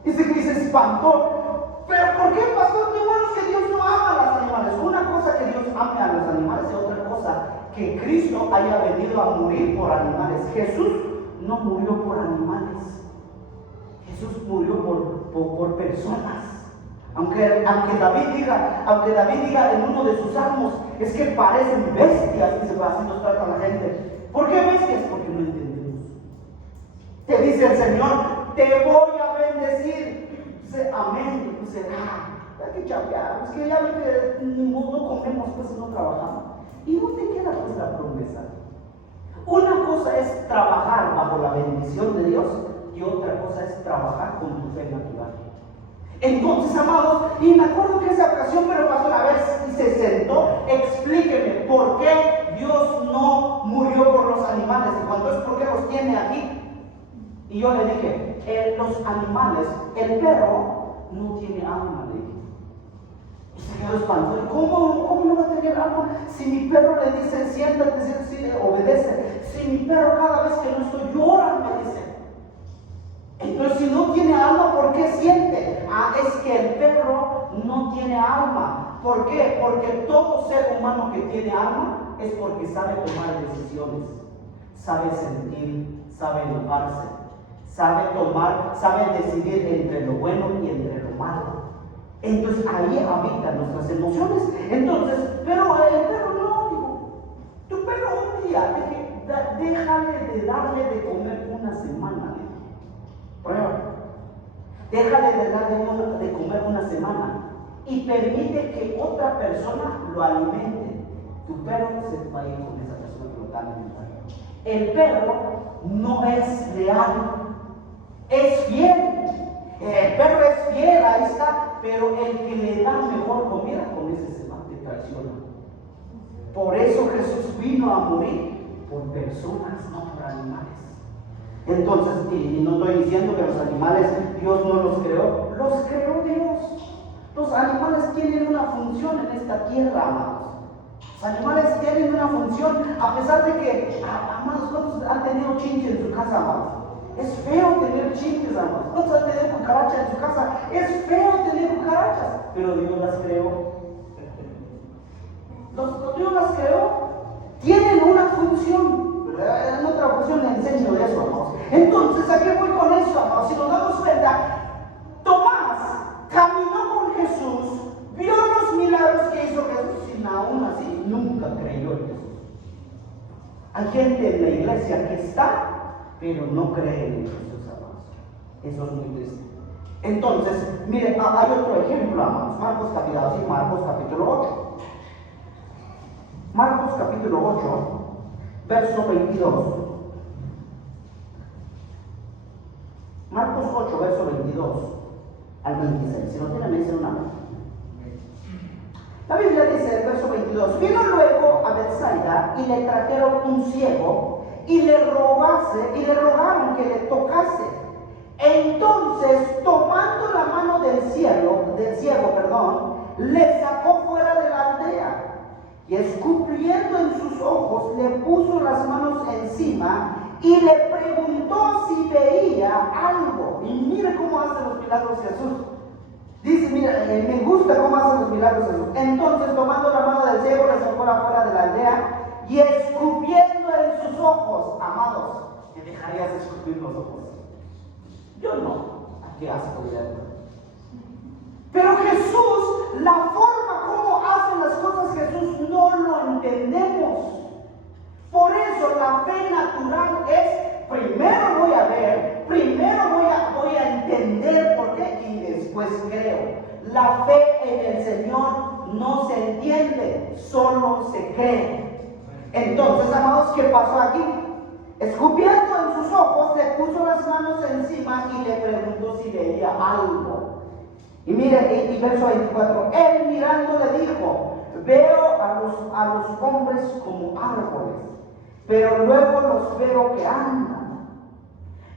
Dice que se espantó. ¿Pero por qué, pastor? Qué bueno que Dios no ama a los animales. Una cosa que Dios ame a los animales y otra cosa que Cristo haya venido a morir por animales. Jesús no murió por animales. Jesús murió por personas. Aunque David diga en uno de sus salmos, es que parecen bestias, dice, así nos trata la gente. ¿Por qué bestias? Porque no entendemos. Te dice el Señor, te voy a bendecir. Dice, amén. Dice, hay que chapear. Es que ya no comemos, pues no trabajamos. Y no te queda pues la promesa. Una cosa es trabajar bajo la bendición de Dios y otra cosa es trabajar con tu fe natural. Entonces, amados, y me acuerdo que esa ocasión me lo pasó una vez y se sentó, explíqueme por qué Dios no murió por los animales. Y cuando es por qué los tiene aquí. Y yo le dije, los animales, el perro no tiene alma, le dije. Y se quedó espantado. ¿Cómo no va a tener alma? Si mi perro le dice, siéntate, si obedece. Si mi perro cada vez que no estoy llora, me dice. Entonces, si no tiene alma, ¿por qué siente? Es que el perro no tiene alma. ¿Por qué? Porque todo ser humano que tiene alma es porque sabe tomar decisiones, sabe sentir, sabe enojarse, sabe decidir entre lo bueno y entre lo malo. Entonces ahí habitan nuestras emociones. Entonces, pero el perro no, digo, tu perro un día, déjale de darle de comer una semana, prueba. Déjale de darle de comer una semana y permite que otra persona lo alimente. Tu perro se va a ir con esa persona que lo está alimentando. El perro no es leal, es fiel. El perro es fiel, ahí está, pero el que le da mejor comida, con ese se va, te traiciona. Por eso Jesús vino a morir por personas, no por animales. Entonces, y no estoy diciendo que los animales Dios no los creó Dios. Los animales tienen una función en esta tierra, amados. Los animales tienen una función, a pesar de que, amados, ¿cuántos han tenido chinches en su casa, amados? Es feo tener chinches, amados. ¿Cuántos han tenido cucarachas en su casa? Es feo tener cucarachas, pero Dios las creó. Dios las creó. Tienen una función, En otra ocasión le enseño de eso, amados. Entonces, ¿a qué voy con eso, amados? Si nos damos cuenta, Tomás caminó con Jesús, vio los milagros que hizo Jesús y aún así nunca creyó en Jesús. Hay gente en la iglesia que está, pero no cree en Jesús, amados. Eso es muy triste. Entonces, miren, hay otro ejemplo, amados. Marcos capítulo 8. Marcos capítulo 8, verso 22. Marcos 8, verso 22 al 26. Si no tienen, me dicen una vez. La Biblia dice, el verso 22, vino luego a Betsaida y le trajeron un ciego y le rogaron que le tocase. Entonces, tomando la mano del ciego, le sacó fuera de la aldea y escupiendo en sus ojos, le puso las manos encima y le preguntó si veía algo. Y mire cómo hace los milagros Jesús. Dice, mira, me gusta cómo hacen los milagros Jesús. Entonces, tomando la mano del ciego, le sacó fuera de la aldea y escupiendo en sus ojos. Amados, ¿te dejarías escupir los ojos? Yo no. ¿A qué asco de Pero Jesús, la forma como hacen las cosas Jesús, no lo entendemos. Por eso la fe natural es, primero voy a ver, primero voy a entender por qué y después creo. La fe en el Señor no se entiende, solo se cree. Entonces, amados, ¿qué pasó aquí? Escupiendo en sus ojos, le puso las manos encima y le preguntó si veía algo. Y mire, y verso 24, él mirando le dijo, veo a los hombres como árboles, pero luego los veo que andan.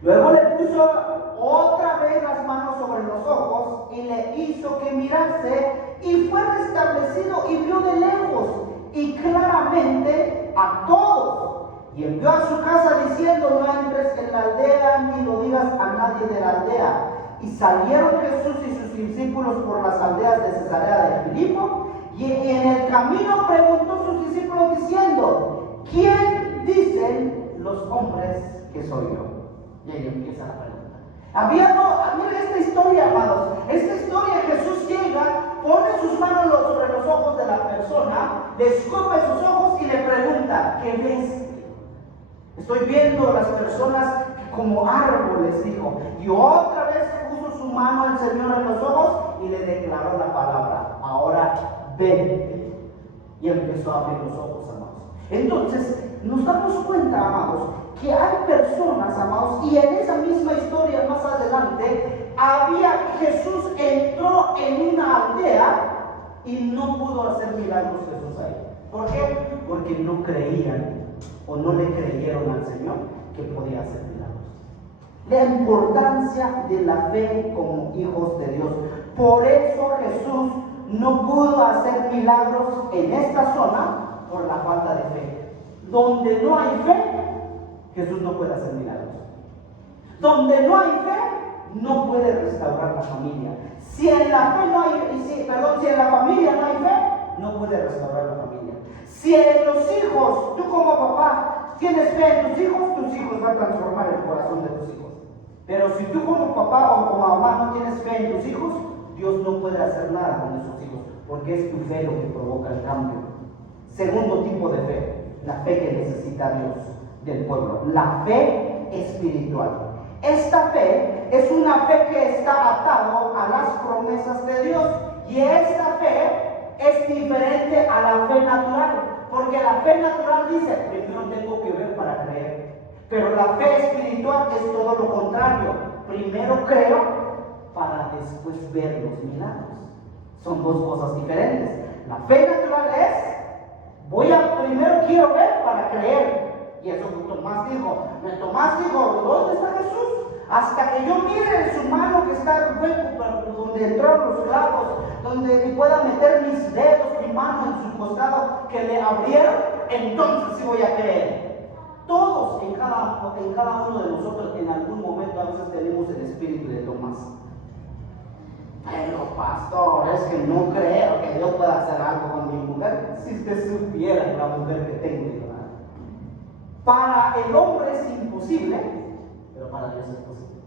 Luego le puso otra vez las manos sobre los ojos y le hizo que mirase y fue restablecido y vio de lejos y claramente a todos. Y envió a su casa diciendo, no entres en la aldea ni lo digas a nadie de la aldea. Y salieron Jesús y sus discípulos por las aldeas de Cesarea de Filipo, y en el camino preguntó a sus discípulos diciendo, ¿quién dicen los hombres que soy yo? Y ahí empieza la pregunta. Miren esta historia, amados. Esta historia, Jesús llega, pone sus manos sobre los ojos de la persona, le escupe sus ojos y le pregunta, ¿qué ves? Estoy viendo a las personas como árboles, dijo. Y otra vez puso su mano al Señor en los ojos y le declaró la palabra. Ahora ven. Y empezó a abrir los ojos, amados. Entonces, nos damos cuenta, amados, que hay personas, amados, y en esa misma historia más adelante, Jesús entró en una aldea y no pudo hacer milagros Jesús ahí. ¿Por qué? Porque no creían o no le creyeron al Señor que podía hacer milagros. La importancia de la fe como hijos de Dios. Por eso Jesús no pudo hacer milagros en esta zona por la falta de fe. Donde no hay fe, Jesús no puede hacer milagros. Donde no hay fe, no puede restaurar la familia. Si en la fe no hay, si en la familia no hay fe, no puede restaurar la familia. Si en los hijos, tú como papá tienes fe en tus hijos van a transformar el corazón de tus hijos. Pero si tú como papá o como mamá no tienes fe en tus hijos, Dios no puede hacer nada con esos hijos, porque es tu fe lo que provoca el cambio. Segundo tipo de fe, la fe que necesita Dios del pueblo, la fe espiritual. Esta fe es una fe que está atado a las promesas de Dios, y esta fe es diferente a la fe natural, porque la fe natural dice, primero tengo que ver para creer, pero la fe espiritual es todo lo contrario, primero creo para después ver los milagros. Son dos cosas diferentes. La fe natural es, primero quiero ver para creer, y eso Tomás dijo, ¿dónde está Jesús? Hasta que yo mire en su mano que está el hueco donde entraron los clavos, donde pueda meter mis dedos, mi mano en su costado, que le abrieron, entonces sí voy a creer. Todos, en cada uno de nosotros, en algún momento a veces tenemos el espíritu de Tomás. Pero pastor, es que no creo que Dios pueda hacer algo con mi mujer. Si usted supiera la mujer que tengo, Para el hombre es imposible, pero para Dios es posible.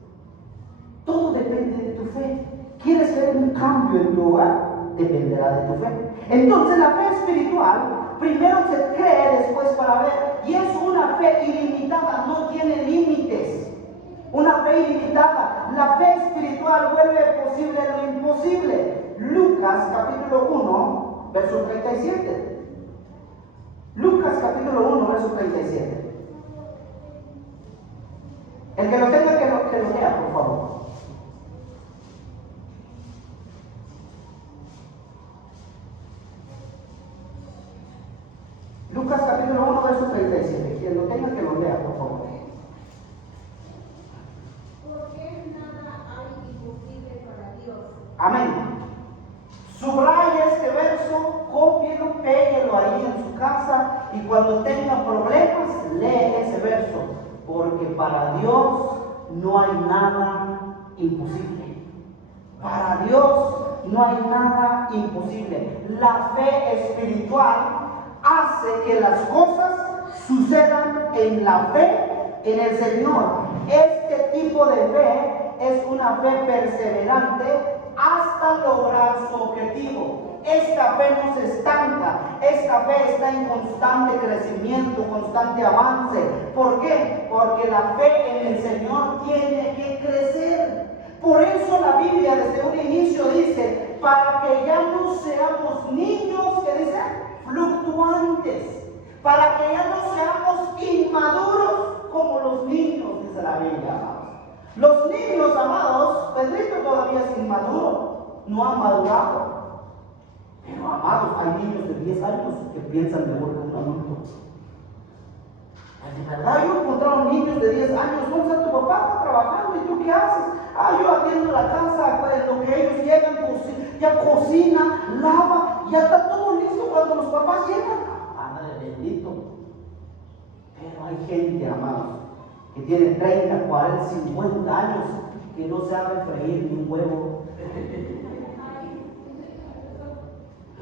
Todo depende de tu fe. ¿Quieres ver un cambio en tu hogar? Dependerá de tu fe. Entonces la fe espiritual primero se cree, después para ver, y es una fe ilimitada, no tiene límites. Una fe ilimitada. La fe espiritual vuelve posible lo imposible. Lucas capítulo 1, verso 37. Lucas capítulo 1, verso 37. El que lo tenga que lo lea, por favor. Lucas capítulo 1, verso 37. Quien lo tenga que lo lea, por favor. Porque nada hay imposible para Dios. Amén. Subraya este verso, cópielo, péguelo ahí en su casa y cuando tenga problemas, lee ese verso. Porque para Dios no hay nada imposible. Para Dios no hay nada imposible. La fe espiritual hace que las cosas sucedan en la fe en el Señor. Este tipo de fe es una fe perseverante hasta lograr su objetivo. Esta fe no se estanca, esta fe está en constante crecimiento, constante avance. ¿Por qué? Porque la fe en el Señor tiene que crecer. Por eso la Biblia desde un inicio dice, para que ya no seamos niños, que dice, fluctuantes, para que ya no seamos inmaduros como los niños, dice la Biblia, amados. Los niños, amados, Pedrito todavía es inmaduro, no ha madurado. Pero, amados, hay niños de 10 años que piensan mejor que un adulto. De verdad, yo he encontrado niños de 10 años, ¿dónde está tu papá? Está trabajando, ¿y tú qué haces? Yo atiendo la casa, en lo que ellos llegan, ya cocina, lava, ya está todo listo cuando los papás llegan. Padre bendito. Pero hay gente, amados, que tiene 30, 40, 50 años, que no sabe freír ni un huevo.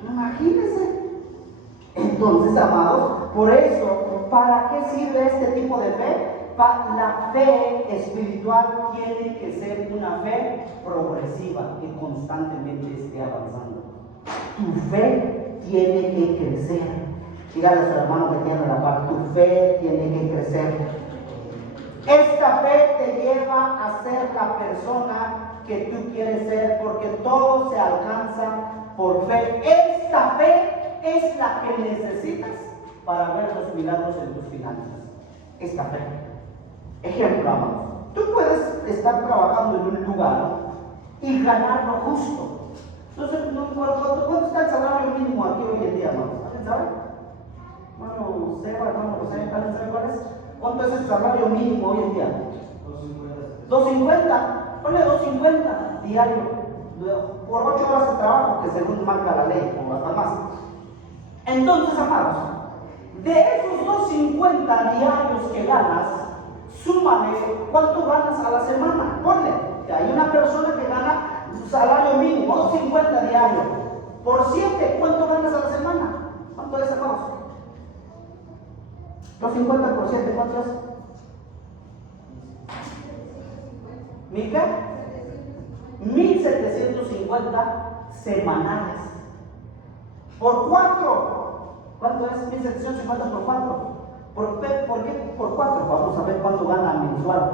Imagínense. Entonces, amados, por eso, ¿para qué sirve este tipo de fe? La fe espiritual tiene que ser una fe progresiva, que constantemente esté avanzando. Tu fe tiene que crecer. Dígale a su hermano que tiene la par, tu fe tiene que crecer. Esta fe te lleva a ser la persona que tú quieres ser, porque todo se alcanza por fe. Esta fe es la que necesitas para ver los milagros en tus finanzas. Esta fe. Ejemplo, amados. Tú puedes estar trabajando en un lugar y ganar lo justo. Entonces, ¿cuánto está el salario mínimo aquí hoy en día, amados? ¿Alguien sabe? Hermano Seba, hermano José, ¿alguien sabe cuál es? ¿Cuánto es el salario mínimo hoy en día? 250. Ponle 250 diario. Por 8 horas de trabajo, que según marca la ley, o hasta más. Entonces, amados, de esos 250 diarios que ganas, súmale cuánto ganas a la semana. Ponle que hay una persona que gana un salario mínimo, 250 diarios. Por 7, ¿cuánto ganas a la semana? ¿Cuánto es, amados? 250 por 7, ¿cuánto es? ¿Mil qué? 1750 semanales. Por 4. ¿Cuánto es 1750 por 4? ¿Por qué por 4? Vamos a ver cuánto gana mensual.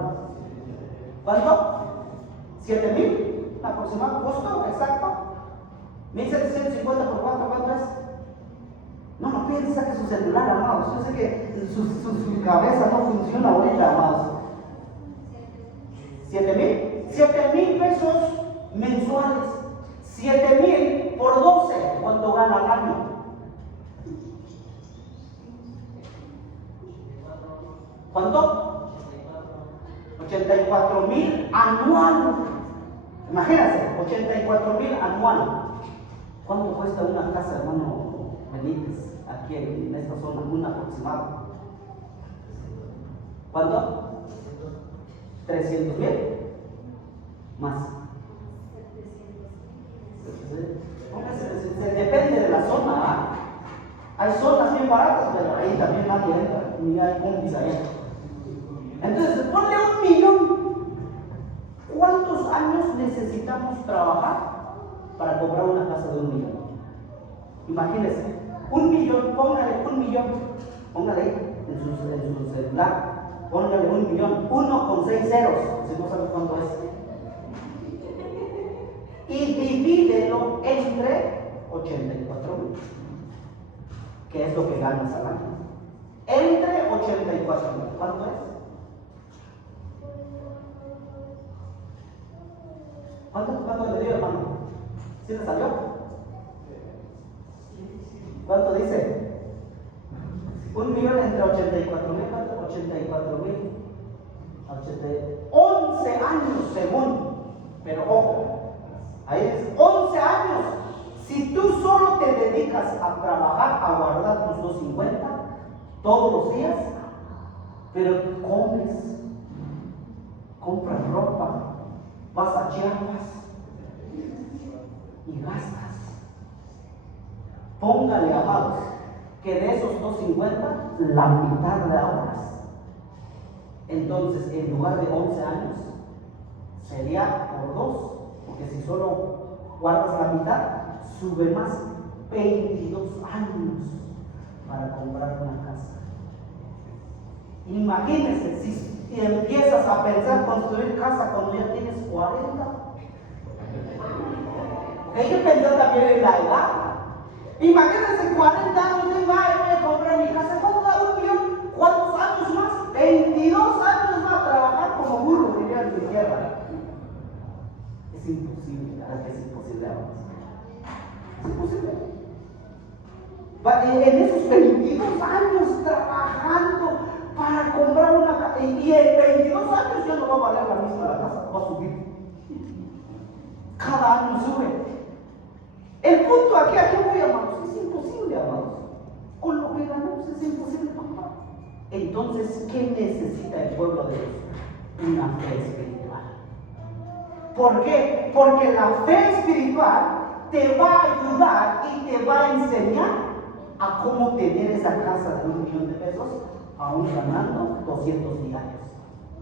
¿Cuánto? 7,000 aproximado, justo, exacto. 1750 por 4, ¿cuánto es? No piensen, saque su celular, amados. Yo sé que su cabeza no funciona ahorita, amados. 7,000. 7,000 pesos mensuales. 7,000 por 12. ¿Cuánto gana al año? ¿Cuánto? 84,000 anual. Imagínense, 84,000 anual. ¿Cuánto cuesta una casa, hermano Benítez, aquí en esta zona? Un aproximado. ¿Cuánto? 300,000 más. Depende de la zona. Hay zonas bien baratas, pero ahí también nadie entra. ni hay combis allá. Entonces, ponle 1 millón. ¿Cuántos años necesitamos trabajar para comprar una casa de 1 millón? Imagínense, 1 millón, póngale 1 millón, póngale en su celular, póngale 1 millón, 1 con 6 ceros, si no sabe cuánto es. Y divídelo entre 84,000, que es lo que ganas al año. Entre 84,000, ¿cuánto es? ¿Cuánto le dio, hermano? ¿Sí le salió? ¿Cuánto dice? 1 millón entre 84,000, ¿cuánto? 84,000. 11 años según, pero ojo, ahí es 11 años. Si tú solo te dedicas a trabajar, a guardar tus 250 todos los días, pero comes, compras ropa, vas a Chiapas y gastas. Póngale, amados, que de esos 250, la mitad de ahorras. Entonces, en lugar de 11 años, sería por 2, porque si solo guardas la mitad, sube más, 22 años para comprar una casa. Imagínense si empiezas a pensar construir casa cuando ya tienes 40. Hay que pensar también en la edad. Imagínense 40 años, voy a comprar mi casa. ¿Cómo da 1 millón? ¿Cuántos años más? 22 años más a trabajar como burro, diría en mi tierra. Es imposible, ¿verdad que es imposible? Es imposible. En esos 22 años trabajando para comprar una casa, y en 22 años ya no va a valer la misma la casa, va a subir. Cada año sube. El punto aquí, ¿a qué voy, amados? Es imposible, amados. Con lo que ganamos es imposible, papá. Entonces, ¿qué necesita el pueblo de Dios? Una fe espiritual. ¿Por qué? Porque la fe espiritual te va a ayudar y te va a enseñar a cómo tener esa casa de 1 millón de pesos, aún ganando 200 diarios.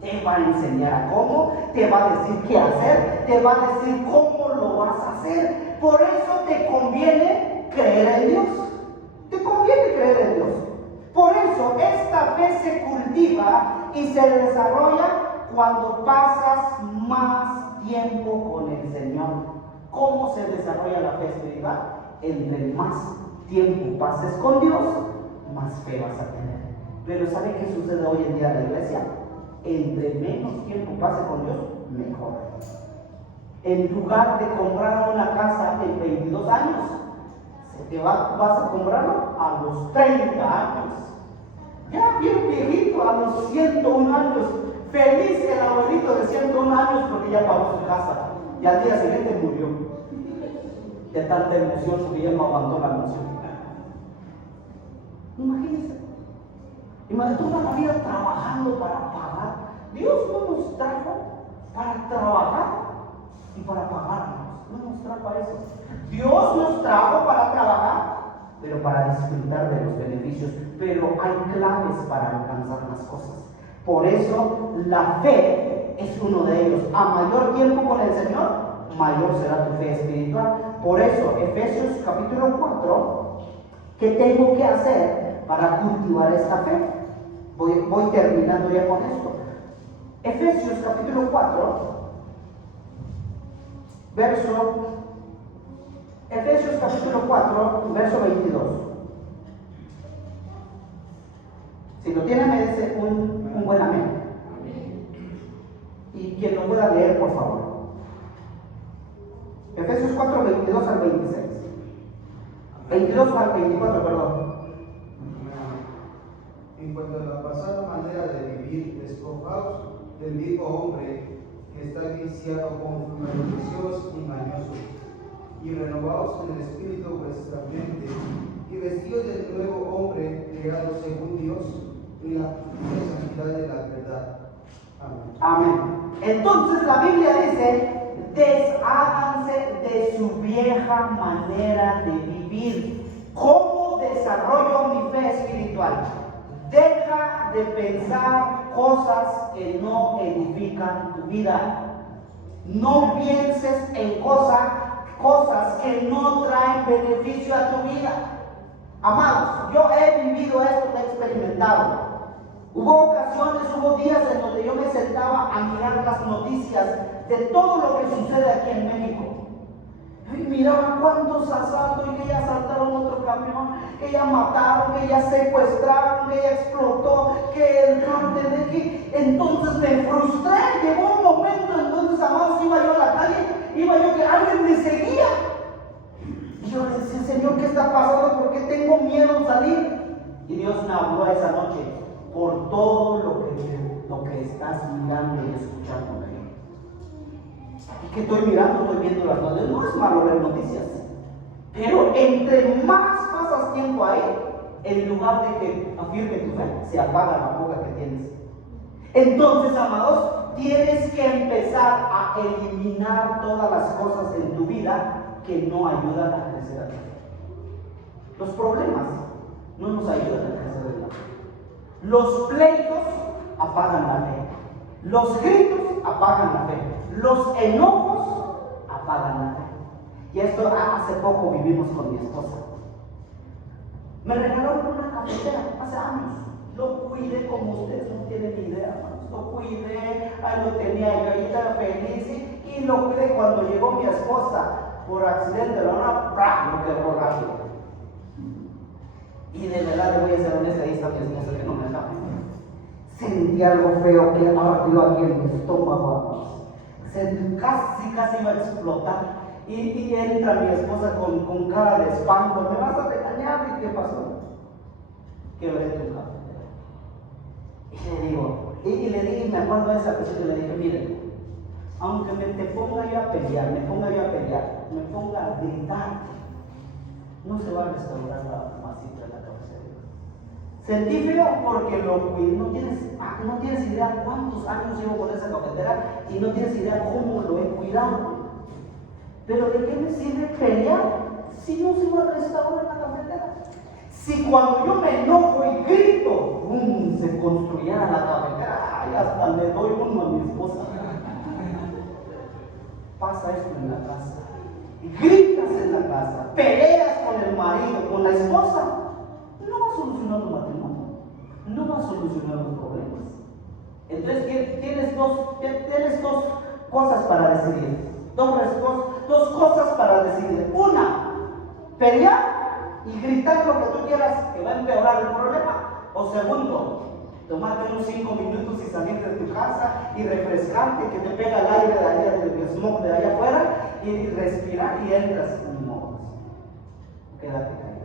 Te va a enseñar a cómo, te va a decir qué hacer, te va a decir cómo lo vas a hacer. Por eso te conviene creer en Dios. Te conviene creer en Dios. Por eso esta fe se cultiva y se desarrolla cuando pasas más tiempo con el Señor. ¿Cómo se desarrolla la fe espiritual? Entre más tiempo pases con Dios, más fe vas a tener. Pero ¿sabe qué sucede hoy en día en la iglesia? Entre menos tiempo pase con Dios, mejor. En lugar de comprar una casa en 22 años, vas a comprarlo a los 30 años. Ya bien viejito, a los 101 años. Feliz el abuelito de 101 años porque ya pagó su casa. Y al día siguiente murió. De tanta emoción, porque ya no aguantó la emoción. Imagínense. Imagínate toda la vida trabajando para pagar. Dios no nos trajo para trabajar y para pagarnos. No nos trajo a eso. Dios nos trajo para trabajar, pero para disfrutar de los beneficios. Pero hay claves para alcanzar las cosas. Por eso la fe es uno de ellos. A mayor tiempo con el Señor, mayor será tu fe espiritual. Por eso, Efesios capítulo 4, ¿qué tengo que hacer para cultivar esta fe? Voy terminando ya con esto. Efesios capítulo 4, Efesios capítulo 4, verso 22. Si lo tiene, me dice un buen amén. Y quien lo pueda leer, por favor. Efesios 4, 22 al 26. 22 al 24, perdón. En cuanto a la pasada manera de vivir, despojaos del viejo hombre que está viciado con sus deseos engañosos, y renovaos en el espíritu de vuestra mente, y vestidos del nuevo hombre creado según Dios, en la santidad de la verdad. Amén. Amén. Entonces la Biblia dice: desháganse de su vieja manera de vivir. ¿Cómo desarrollo mi fe espiritual? Deja de pensar cosas que no edifican tu vida. No pienses en cosas que no traen beneficio a tu vida. Amados, yo he vivido esto, lo he experimentado. Hubo ocasiones, hubo días en donde yo me sentaba a mirar las noticias de todo lo que sucede aquí en México. Y miraba cuántos asaltos, y que ya asaltaron otro camión, que ya mataron, que ya secuestraron, que ya explotó, que el norte de aquí. Entonces me frustré. Llegó un momento en donde, amados, iba yo a la calle, iba yo que alguien me seguía. Y yo le decía, Señor, ¿qué está pasando? ¿Por qué tengo miedo de salir? Y Dios me habló esa noche: por todo lo que estás mirando y escuchando. ¿Y qué estoy mirando? Estoy viendo las noticias. No es malo ver noticias, pero entre más pasas tiempo ahí, en lugar de que afirme tu fe, se apaga la boca que tienes. Entonces, amados, tienes que empezar a eliminar todas las cosas en tu vida que no ayudan a crecer a ti. Los problemas no nos ayudan a crecer en la fe. Los pleitos apagan la fe. Los gritos apagan la fe. Los enojos apagan la fe. Y esto hace poco vivimos con mi esposa. Me regalaron una cafetera hace años. Lo cuidé como ustedes no tienen ni idea, hermanos. Lo cuidé, ahí lo tenía yo, ahí estaba feliz. Y lo cuidé. Cuando llegó mi esposa, por accidente, lo quebró rápido. Y de verdad, le voy a ser honesta, ahí está mi esposa que no me da. Sentí algo feo que ardió aquí en mi estómago. Casi iba a explotar. Y entra mi esposa con cara de espanto. ¿Me vas a regañar? ¿Y qué pasó? Quebré tu cafetera. Y le digo, me acuerdo de esa persona, y le dije, miren, aunque me ponga yo a pelear, me ponga a gritar, no se va a restaurar la masita de la cafetera. Sentí feo porque lo cuidé. No tienes idea cuántos años llevo con esa cafetera y no tienes idea cómo lo he cuidado. Pero ¿de qué me sirve pelear si no se va a restaurar la cafetera? Si cuando yo me enojo y grito, se construyera la cafetera, ay, hasta le doy uno a mi esposa. Pasa esto en la casa. Gritas en la casa, peleas con el marido, con la esposa. No va a solucionar tu matrimonio, no va a solucionar los problemas. Entonces tienes dos cosas para decidir. Dos cosas para decidir. Una, pelear y gritar lo que tú quieras que va a empeorar el problema. O segundo, tomarte unos 5 minutos y salir de tu casa y refrescarte, que te pega el aire de allá, del smoke de allá afuera, y respirar y entras en modo. Quédate callado.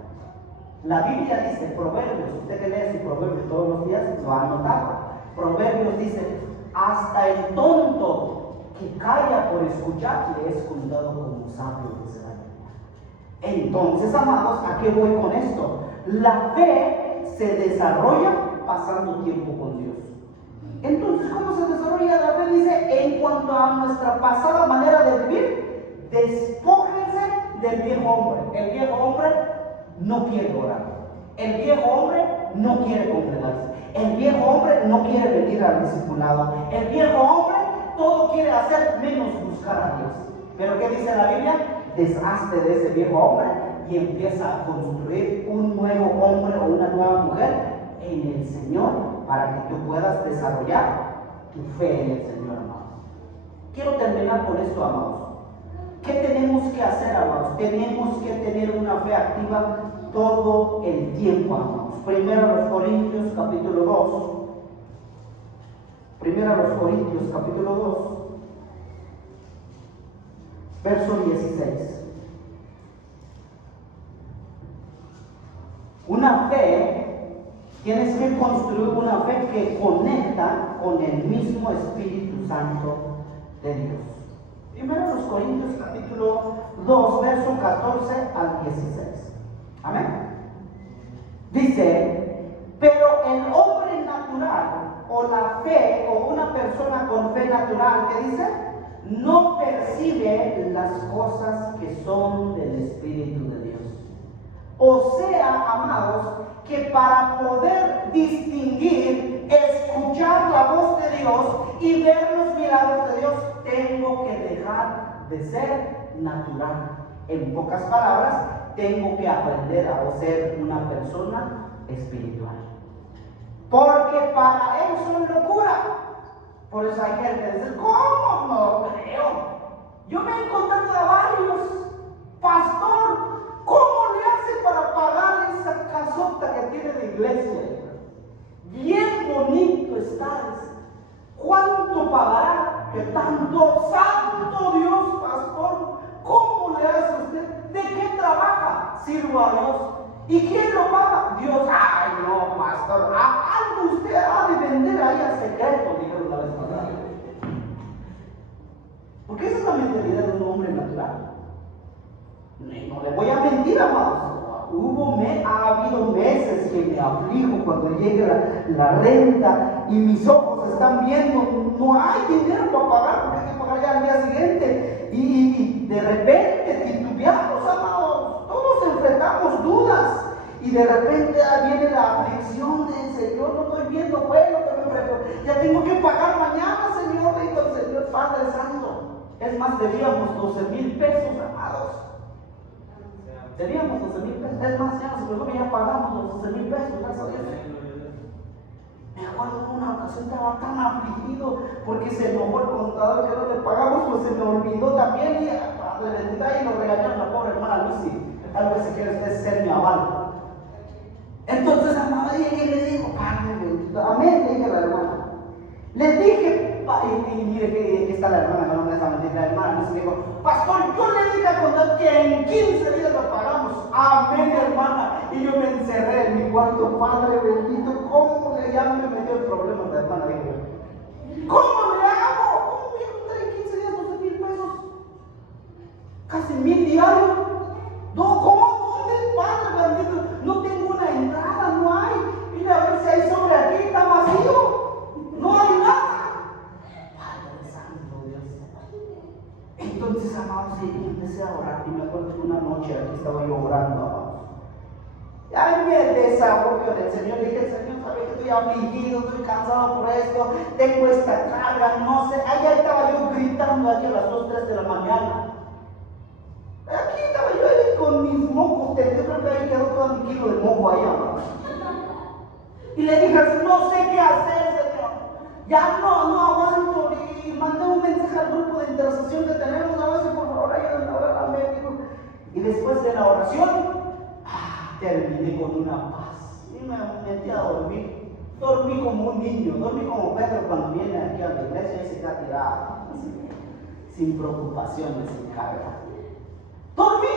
La Biblia dice, Proverbios, usted que lee su Proverbios todos los días, lo ha notado. Proverbios dice, hasta el tonto que calla por escuchar le es contado como sabio de Israel. Entonces, amados, ¿a qué voy con esto? La fe se desarrolla pasando tiempo con Dios. Entonces, ¿cómo se desarrolla la fe? Dice, en cuanto a nuestra pasada manera de vivir, despójense del viejo hombre. El viejo hombre no quiere orar. El viejo hombre no quiere congregarse. El viejo hombre no quiere venir al discipulado. El viejo hombre todo quiere hacer menos buscar a Dios. Pero ¿qué dice la Biblia? Deshazte de ese viejo hombre y empieza a construir un nuevo hombre o una nueva mujer en el Señor para que tú puedas desarrollar tu fe en el Señor, amados. Quiero terminar con esto, amados. ¿Qué tenemos que hacer, amados? Tenemos que tener una fe activa todo el tiempo, amados. Primero los Corintios capítulo 2. Primero los Corintios capítulo 2, verso 16. Una fe, tienes que construir una fe que conecta con el mismo Espíritu Santo de Dios. Primero los Corintios capítulo 2, verso 14 al 16. Amén. Dice, pero el hombre natural, o la fe, o una persona con fe natural, ¿qué dice? No percibe las cosas que son del Espíritu de Dios, O sea, amados, que para poder distinguir, escuchar la voz de Dios y ver los milagros de Dios, tengo que dejar de ser natural. En pocas palabras, tengo que aprender a ser una persona espiritual. Porque para él son locura. Por eso hay gente que dice, ¿cómo? No creo. Yo me he encontrado a varios. Pastor, ¿cómo le hace para pagar esa casota que tiene de iglesia? Bien bonito está. ¿Cuánto pagará? ¿Qué tanto? Santo Dios, pastor. ¿Cómo le hace usted? ¿De qué trabaja? Sirvo a Dios. ¿Y quién lo paga? Dios. Ay, no, pastor. Algo usted ha de vender ahí al secreto, dijeron la vez pasada. Porque esa es la mentalidad de un hombre natural. No le voy a mentir, amados. Ha habido meses que me aflijo cuando llega la renta y mis ojos están viendo, no hay dinero para pagar porque hay que pagar ya al día siguiente. Y de repente titubeamos, amados. Todos enfrentamos dudas. Y de repente viene la aflicción de Señor, no estoy viendo bueno, ya tengo que pagar mañana, Señor. Y entonces, Señor Padre Santo. Es más, debíamos 12,000 pesos, amados. Debíamos 12,000 pesos. Es más, ya ya pagamos los 12,000 pesos, gracias a Dios. Me acuerdo en una ocasión estaba tan afligido porque se enojó el contador que no le pagamos, pues se me olvidó también. Y Padre bendito, y nos regañaron la pobre hermana Lucy. Tal vez si quiere usted ser mi aval. Entonces a mamá le dijo, Padre bendito, amén, le dije a la hermana. Le dije, y mire que está la hermana, no me deja mentir, la hermana me dijo, pastor, yo le dije a contar que en 15 días lo pagamos. Amén, hermana. Y yo me encerré en mi cuarto, Padre bendito, ¿cómo le llamo? Me metió el problema la hermana, dijo, ¿cómo le hago? ¿Cómo voy a contar en 15 días 12,000 pesos? Casi 1,000 diarios. No, ¿cómo? ¿Dónde, Padre bendito? No tengo una entrada, no hay. Mira a ver si hay sobre aquí, está vacío. No hay nada. Padre Santo Dios. Entonces, amados, empecé a orar. Y me acuerdo que una noche aquí estaba yo orando, amados. Ay, me desahogo del Señor. Le dije, Señor, ¿sabes que estoy afligido? Estoy cansado por esto. Tengo esta carga, no sé. Allá estaba yo gritando aquí a las 2, 3 de la mañana. Aquí estaba yo ahí con mis mocos. Yo creo que ahí quedó todo mi kilo de moco allá, amados. Y le dije, no sé qué hacer, Señor. Ya no aguanto. Y mandé un mensaje al grupo de intercesión que tenemos. A veces, por favor, ayúdenme a orar al médico. Y después de la oración, terminé con una paz. Y me metí a dormir. Dormí como un niño. Dormí como Pedro cuando viene aquí a la iglesia y se queda tirado. Sin preocupaciones, sin carga. Dormí.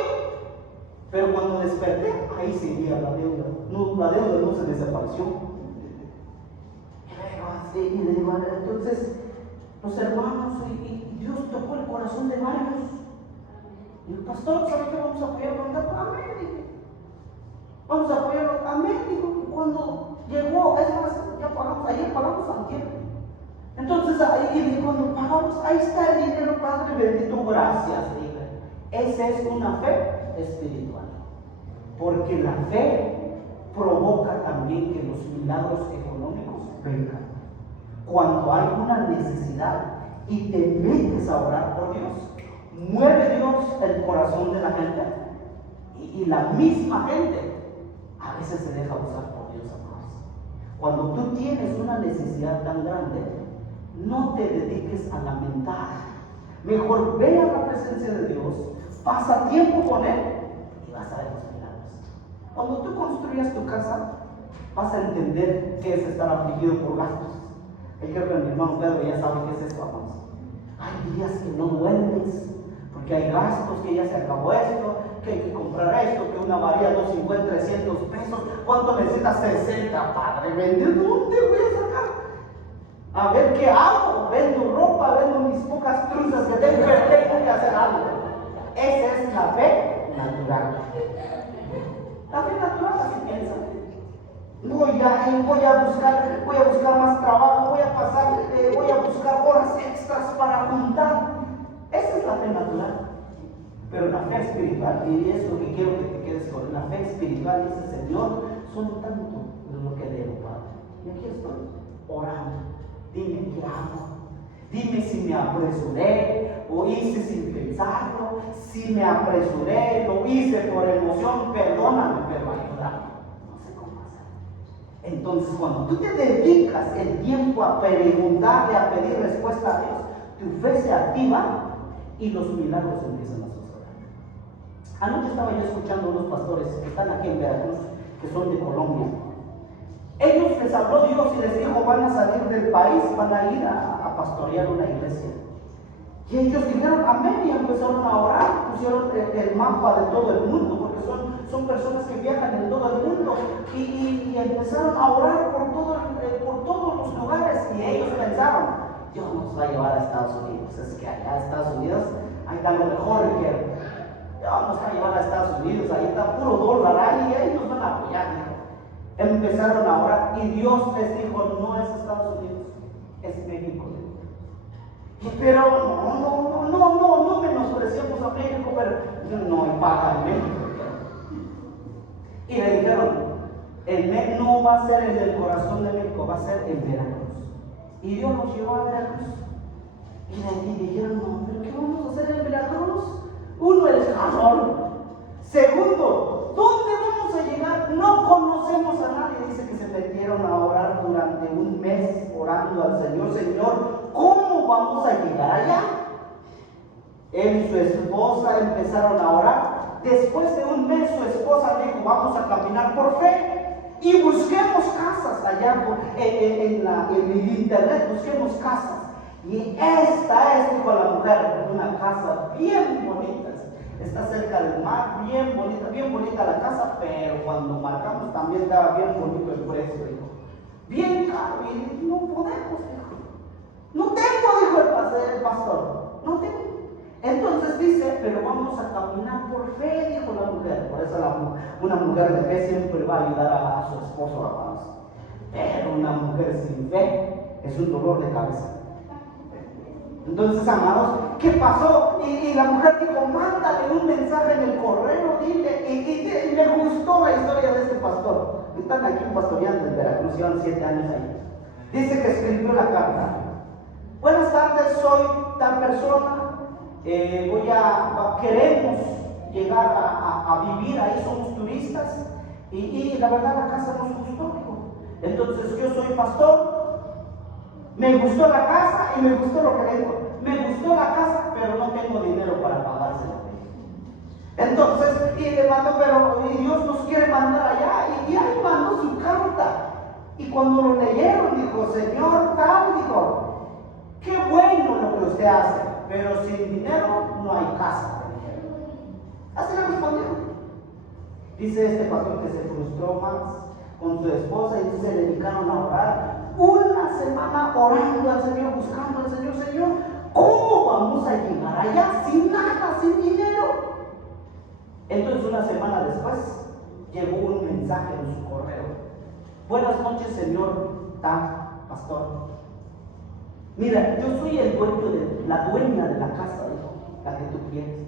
Pero cuando desperté, ahí seguía la deuda. No, la deuda no se desapareció. Y le digo, entonces, los hermanos, y Dios tocó el corazón de varios. Y el pastor, ¿sabe qué? Vamos a apoyarlo? Amén. Vamos a apoyarlo. Amén. Y cuando llegó, es más, ya pagamos, ayer pagamos antier. Entonces, ahí, cuando pagamos, ahí está el dinero, Padre bendito, gracias. Dije. Esa es una fe espiritual. Porque la fe provoca también que los milagros económicos vengan. Cuando hay una necesidad y te metes a orar por Dios, mueve Dios el corazón de la gente y la misma gente a veces se deja usar por Dios, amados. Cuando tú tienes una necesidad tan grande, no te dediques a lamentar. Mejor ve a la presencia de Dios, pasa tiempo con Él y vas a ver los milagros. Cuando tú construyas tu casa, vas a entender qué es estar afligido por gastos. Creo que mi hermano Pedro ya sabe qué es eso, amados. Hay días que no duermes, porque hay gastos, que ya se acabó esto, que hay que comprar esto, que una varía 250, 300 pesos. ¿Cuánto necesitas? 60, Padre bendito. ¿Dónde voy a sacar? A ver qué hago. Vendo ropa, vendo mis pocas truzas que tengo, pero tengo que hacer algo. Esa es la fe natural. La fe natural así piensa. Voy a buscar más trabajo, voy a buscar horas extras para juntar. Esa es la fe natural. Pero la fe espiritual, y es lo que quiero que te quedes con, la fe espiritual dice, Señor, son tanto de lo que debo, Padre. Y aquí estoy, orando. Dime qué hago. Dime si me apresuré o hice sin pensarlo. Si me apresuré, lo hice por emoción, perdóname, pero ayúdame. No sé cómo hacer. Entonces, cuando tú te dedicas el tiempo a preguntarle, a pedir respuesta a Dios, tu fe se activa y los milagros empiezan a suceder. Anoche estaba yo escuchando a unos pastores que están aquí en Veracruz, que son de Colombia. Ellos les habló Dios y les dijo, van a salir del país, van a ir a pastorear una iglesia. Y ellos dijeron amén y empezaron a orar, pusieron el mapa de todo el mundo, porque son personas que viajan en todo el mundo, y empezaron a orar por todos los lugares, y ellos pensaron, Dios nos va a llevar a Estados Unidos. Es que allá en Estados Unidos hay algo mejor que Dios nos va a llevar a Estados Unidos, ahí está puro dólar ahí, y ellos nos van a apoyar. Empezaron a orar y Dios les dijo, no es Estados Unidos, es México. Pero no menospreciamos a México, pero no hay paga en México. Y le dijeron, no va a ser en el corazón de México, va a ser en Veracruz. Y Dios nos llevó a Veracruz. Y dijeron, no, pero ¿qué vamos a hacer en Veracruz? Uno, el calor. Segundo, ¿dónde vamos a llegar? No conocemos a nadie. Dice que se metieron a orar durante un mes, orando al Señor. Señor, ¿cómo vamos a llegar allá? Él y su esposa empezaron a orar. Después de un mes, su esposa dijo, vamos a caminar por fe y busquemos casas allá en el internet, busquemos casas. Y esta es, dijo la mujer, una casa bien bonita. Está cerca del mar, bien bonita la casa, pero cuando marcamos también estaba bien bonito el precio, dijo. Bien caro, y no podemos, dijo. No tengo, dijo el pastor, no tengo. Entonces dice, pero vamos a caminar por fe, dijo la mujer. Por eso una mujer de fe siempre va a ayudar a su esposo, hermanos. Pero una mujer sin fe es un dolor de cabeza. Entonces, amados, ¿qué pasó? Y la mujer dijo, mándale un mensaje en el correo, dile. Y me gustó la historia de este pastor. Están aquí pastoreando en Veracruz, llevan 7 años ahí. Dice que escribió la carta. Buenas tardes, soy tal persona. Queremos llegar a vivir ahí, somos turistas. Y la verdad la casa nos gustó, dijo. Entonces, yo soy pastor. Me gustó la casa y me gustó lo que le dijo. Me gustó la casa, pero no tengo dinero para pagársela. Entonces, y le mandó, y Dios nos quiere mandar allá. Y ahí mandó su carta. Y cuando lo leyeron, dijo, Señor, tal, dijo, qué bueno lo que usted hace, pero sin dinero no hay casa. Así le respondieron. Dice este pastor que se frustró más con su esposa y se dedicaron a orar. Una semana orando al Señor, buscando al Señor. Señor, ¿cómo vamos a llegar allá sin nada, sin dinero? Entonces, una semana después, llegó un mensaje en su correo. Buenas noches, señor pastor. Mira, yo soy la dueña de la casa, dijo, la que tú quieres.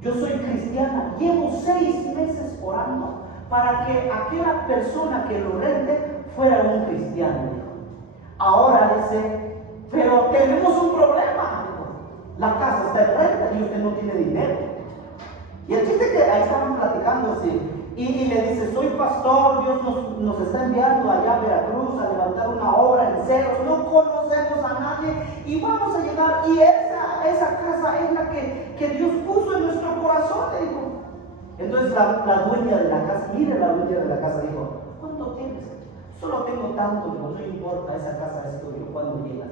Yo soy cristiana, llevo 6 meses orando para que aquella persona que lo rente fuera un cristiano. Ahora dice, pero tenemos un problema. La casa está en renta y usted no tiene dinero. Y el chiste que ahí estaban platicando así. Y le dice, soy pastor, Dios nos está enviando allá a Veracruz a levantar una obra en ceros, no conocemos a nadie y vamos a llegar. Y esa casa es la que Dios puso en nuestro corazón, le dijo. Entonces la dueña de la casa, mire, la dueña de la casa dijo, ¿cuánto tienes? Solo tengo tanto, digo, no importa, esa casa es tuya, ¿cuándo llegas?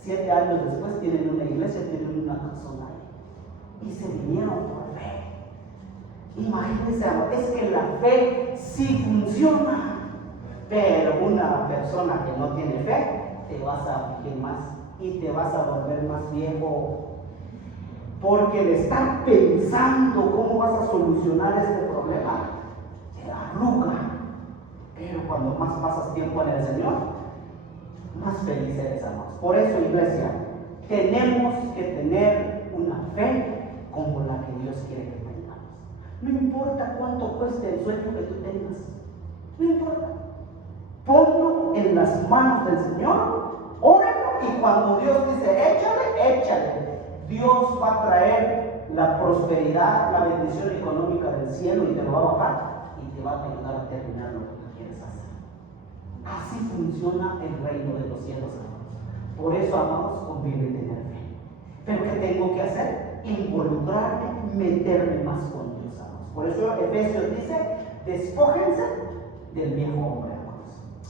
7 años después tienen una iglesia, tienen una persona ahí. Y se vinieron por fe. Imagínense, es que la fe sí funciona, pero una persona que no tiene fe, te vas a afligir más y te vas a volver más viejo. Porque el estar pensando cómo vas a solucionar este problema, te arruga. Pero cuando más pasas tiempo en el Señor, más feliz eres, amados. Por eso, iglesia, tenemos que tener una fe como la que Dios quiere que tengamos. No importa cuánto cueste el sueño que tú tengas, no importa. Ponlo en las manos del Señor, óralo, y cuando Dios dice échale, échale. Dios va a traer la prosperidad, la bendición económica del cielo y te lo va a bajar y te va a ayudar a terminar lo que tú quieres hacer. Así funciona el reino de los cielos, amados. Por eso, amados, conviene tener fe. Pero ¿qué tengo que hacer? Involucrarme, meterme más con Dios, amados. Por eso Efesios dice, despójense del viejo hombre, amados.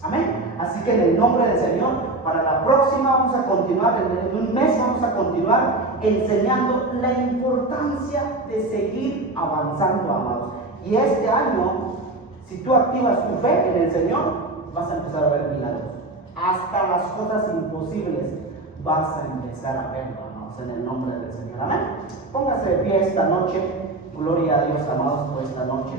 Amén. Así que en el nombre del Señor, para la próxima vamos a continuar, en un mes vamos a continuar enseñando la importancia de seguir avanzando, amados. Y este año, si tú activas tu fe en el Señor, vas a empezar a ver milagros. Hasta las cosas imposibles vas a empezar a verlo, amados, en el nombre del Señor. Amén. Póngase de pie esta noche. Gloria a Dios, amados, por esta noche.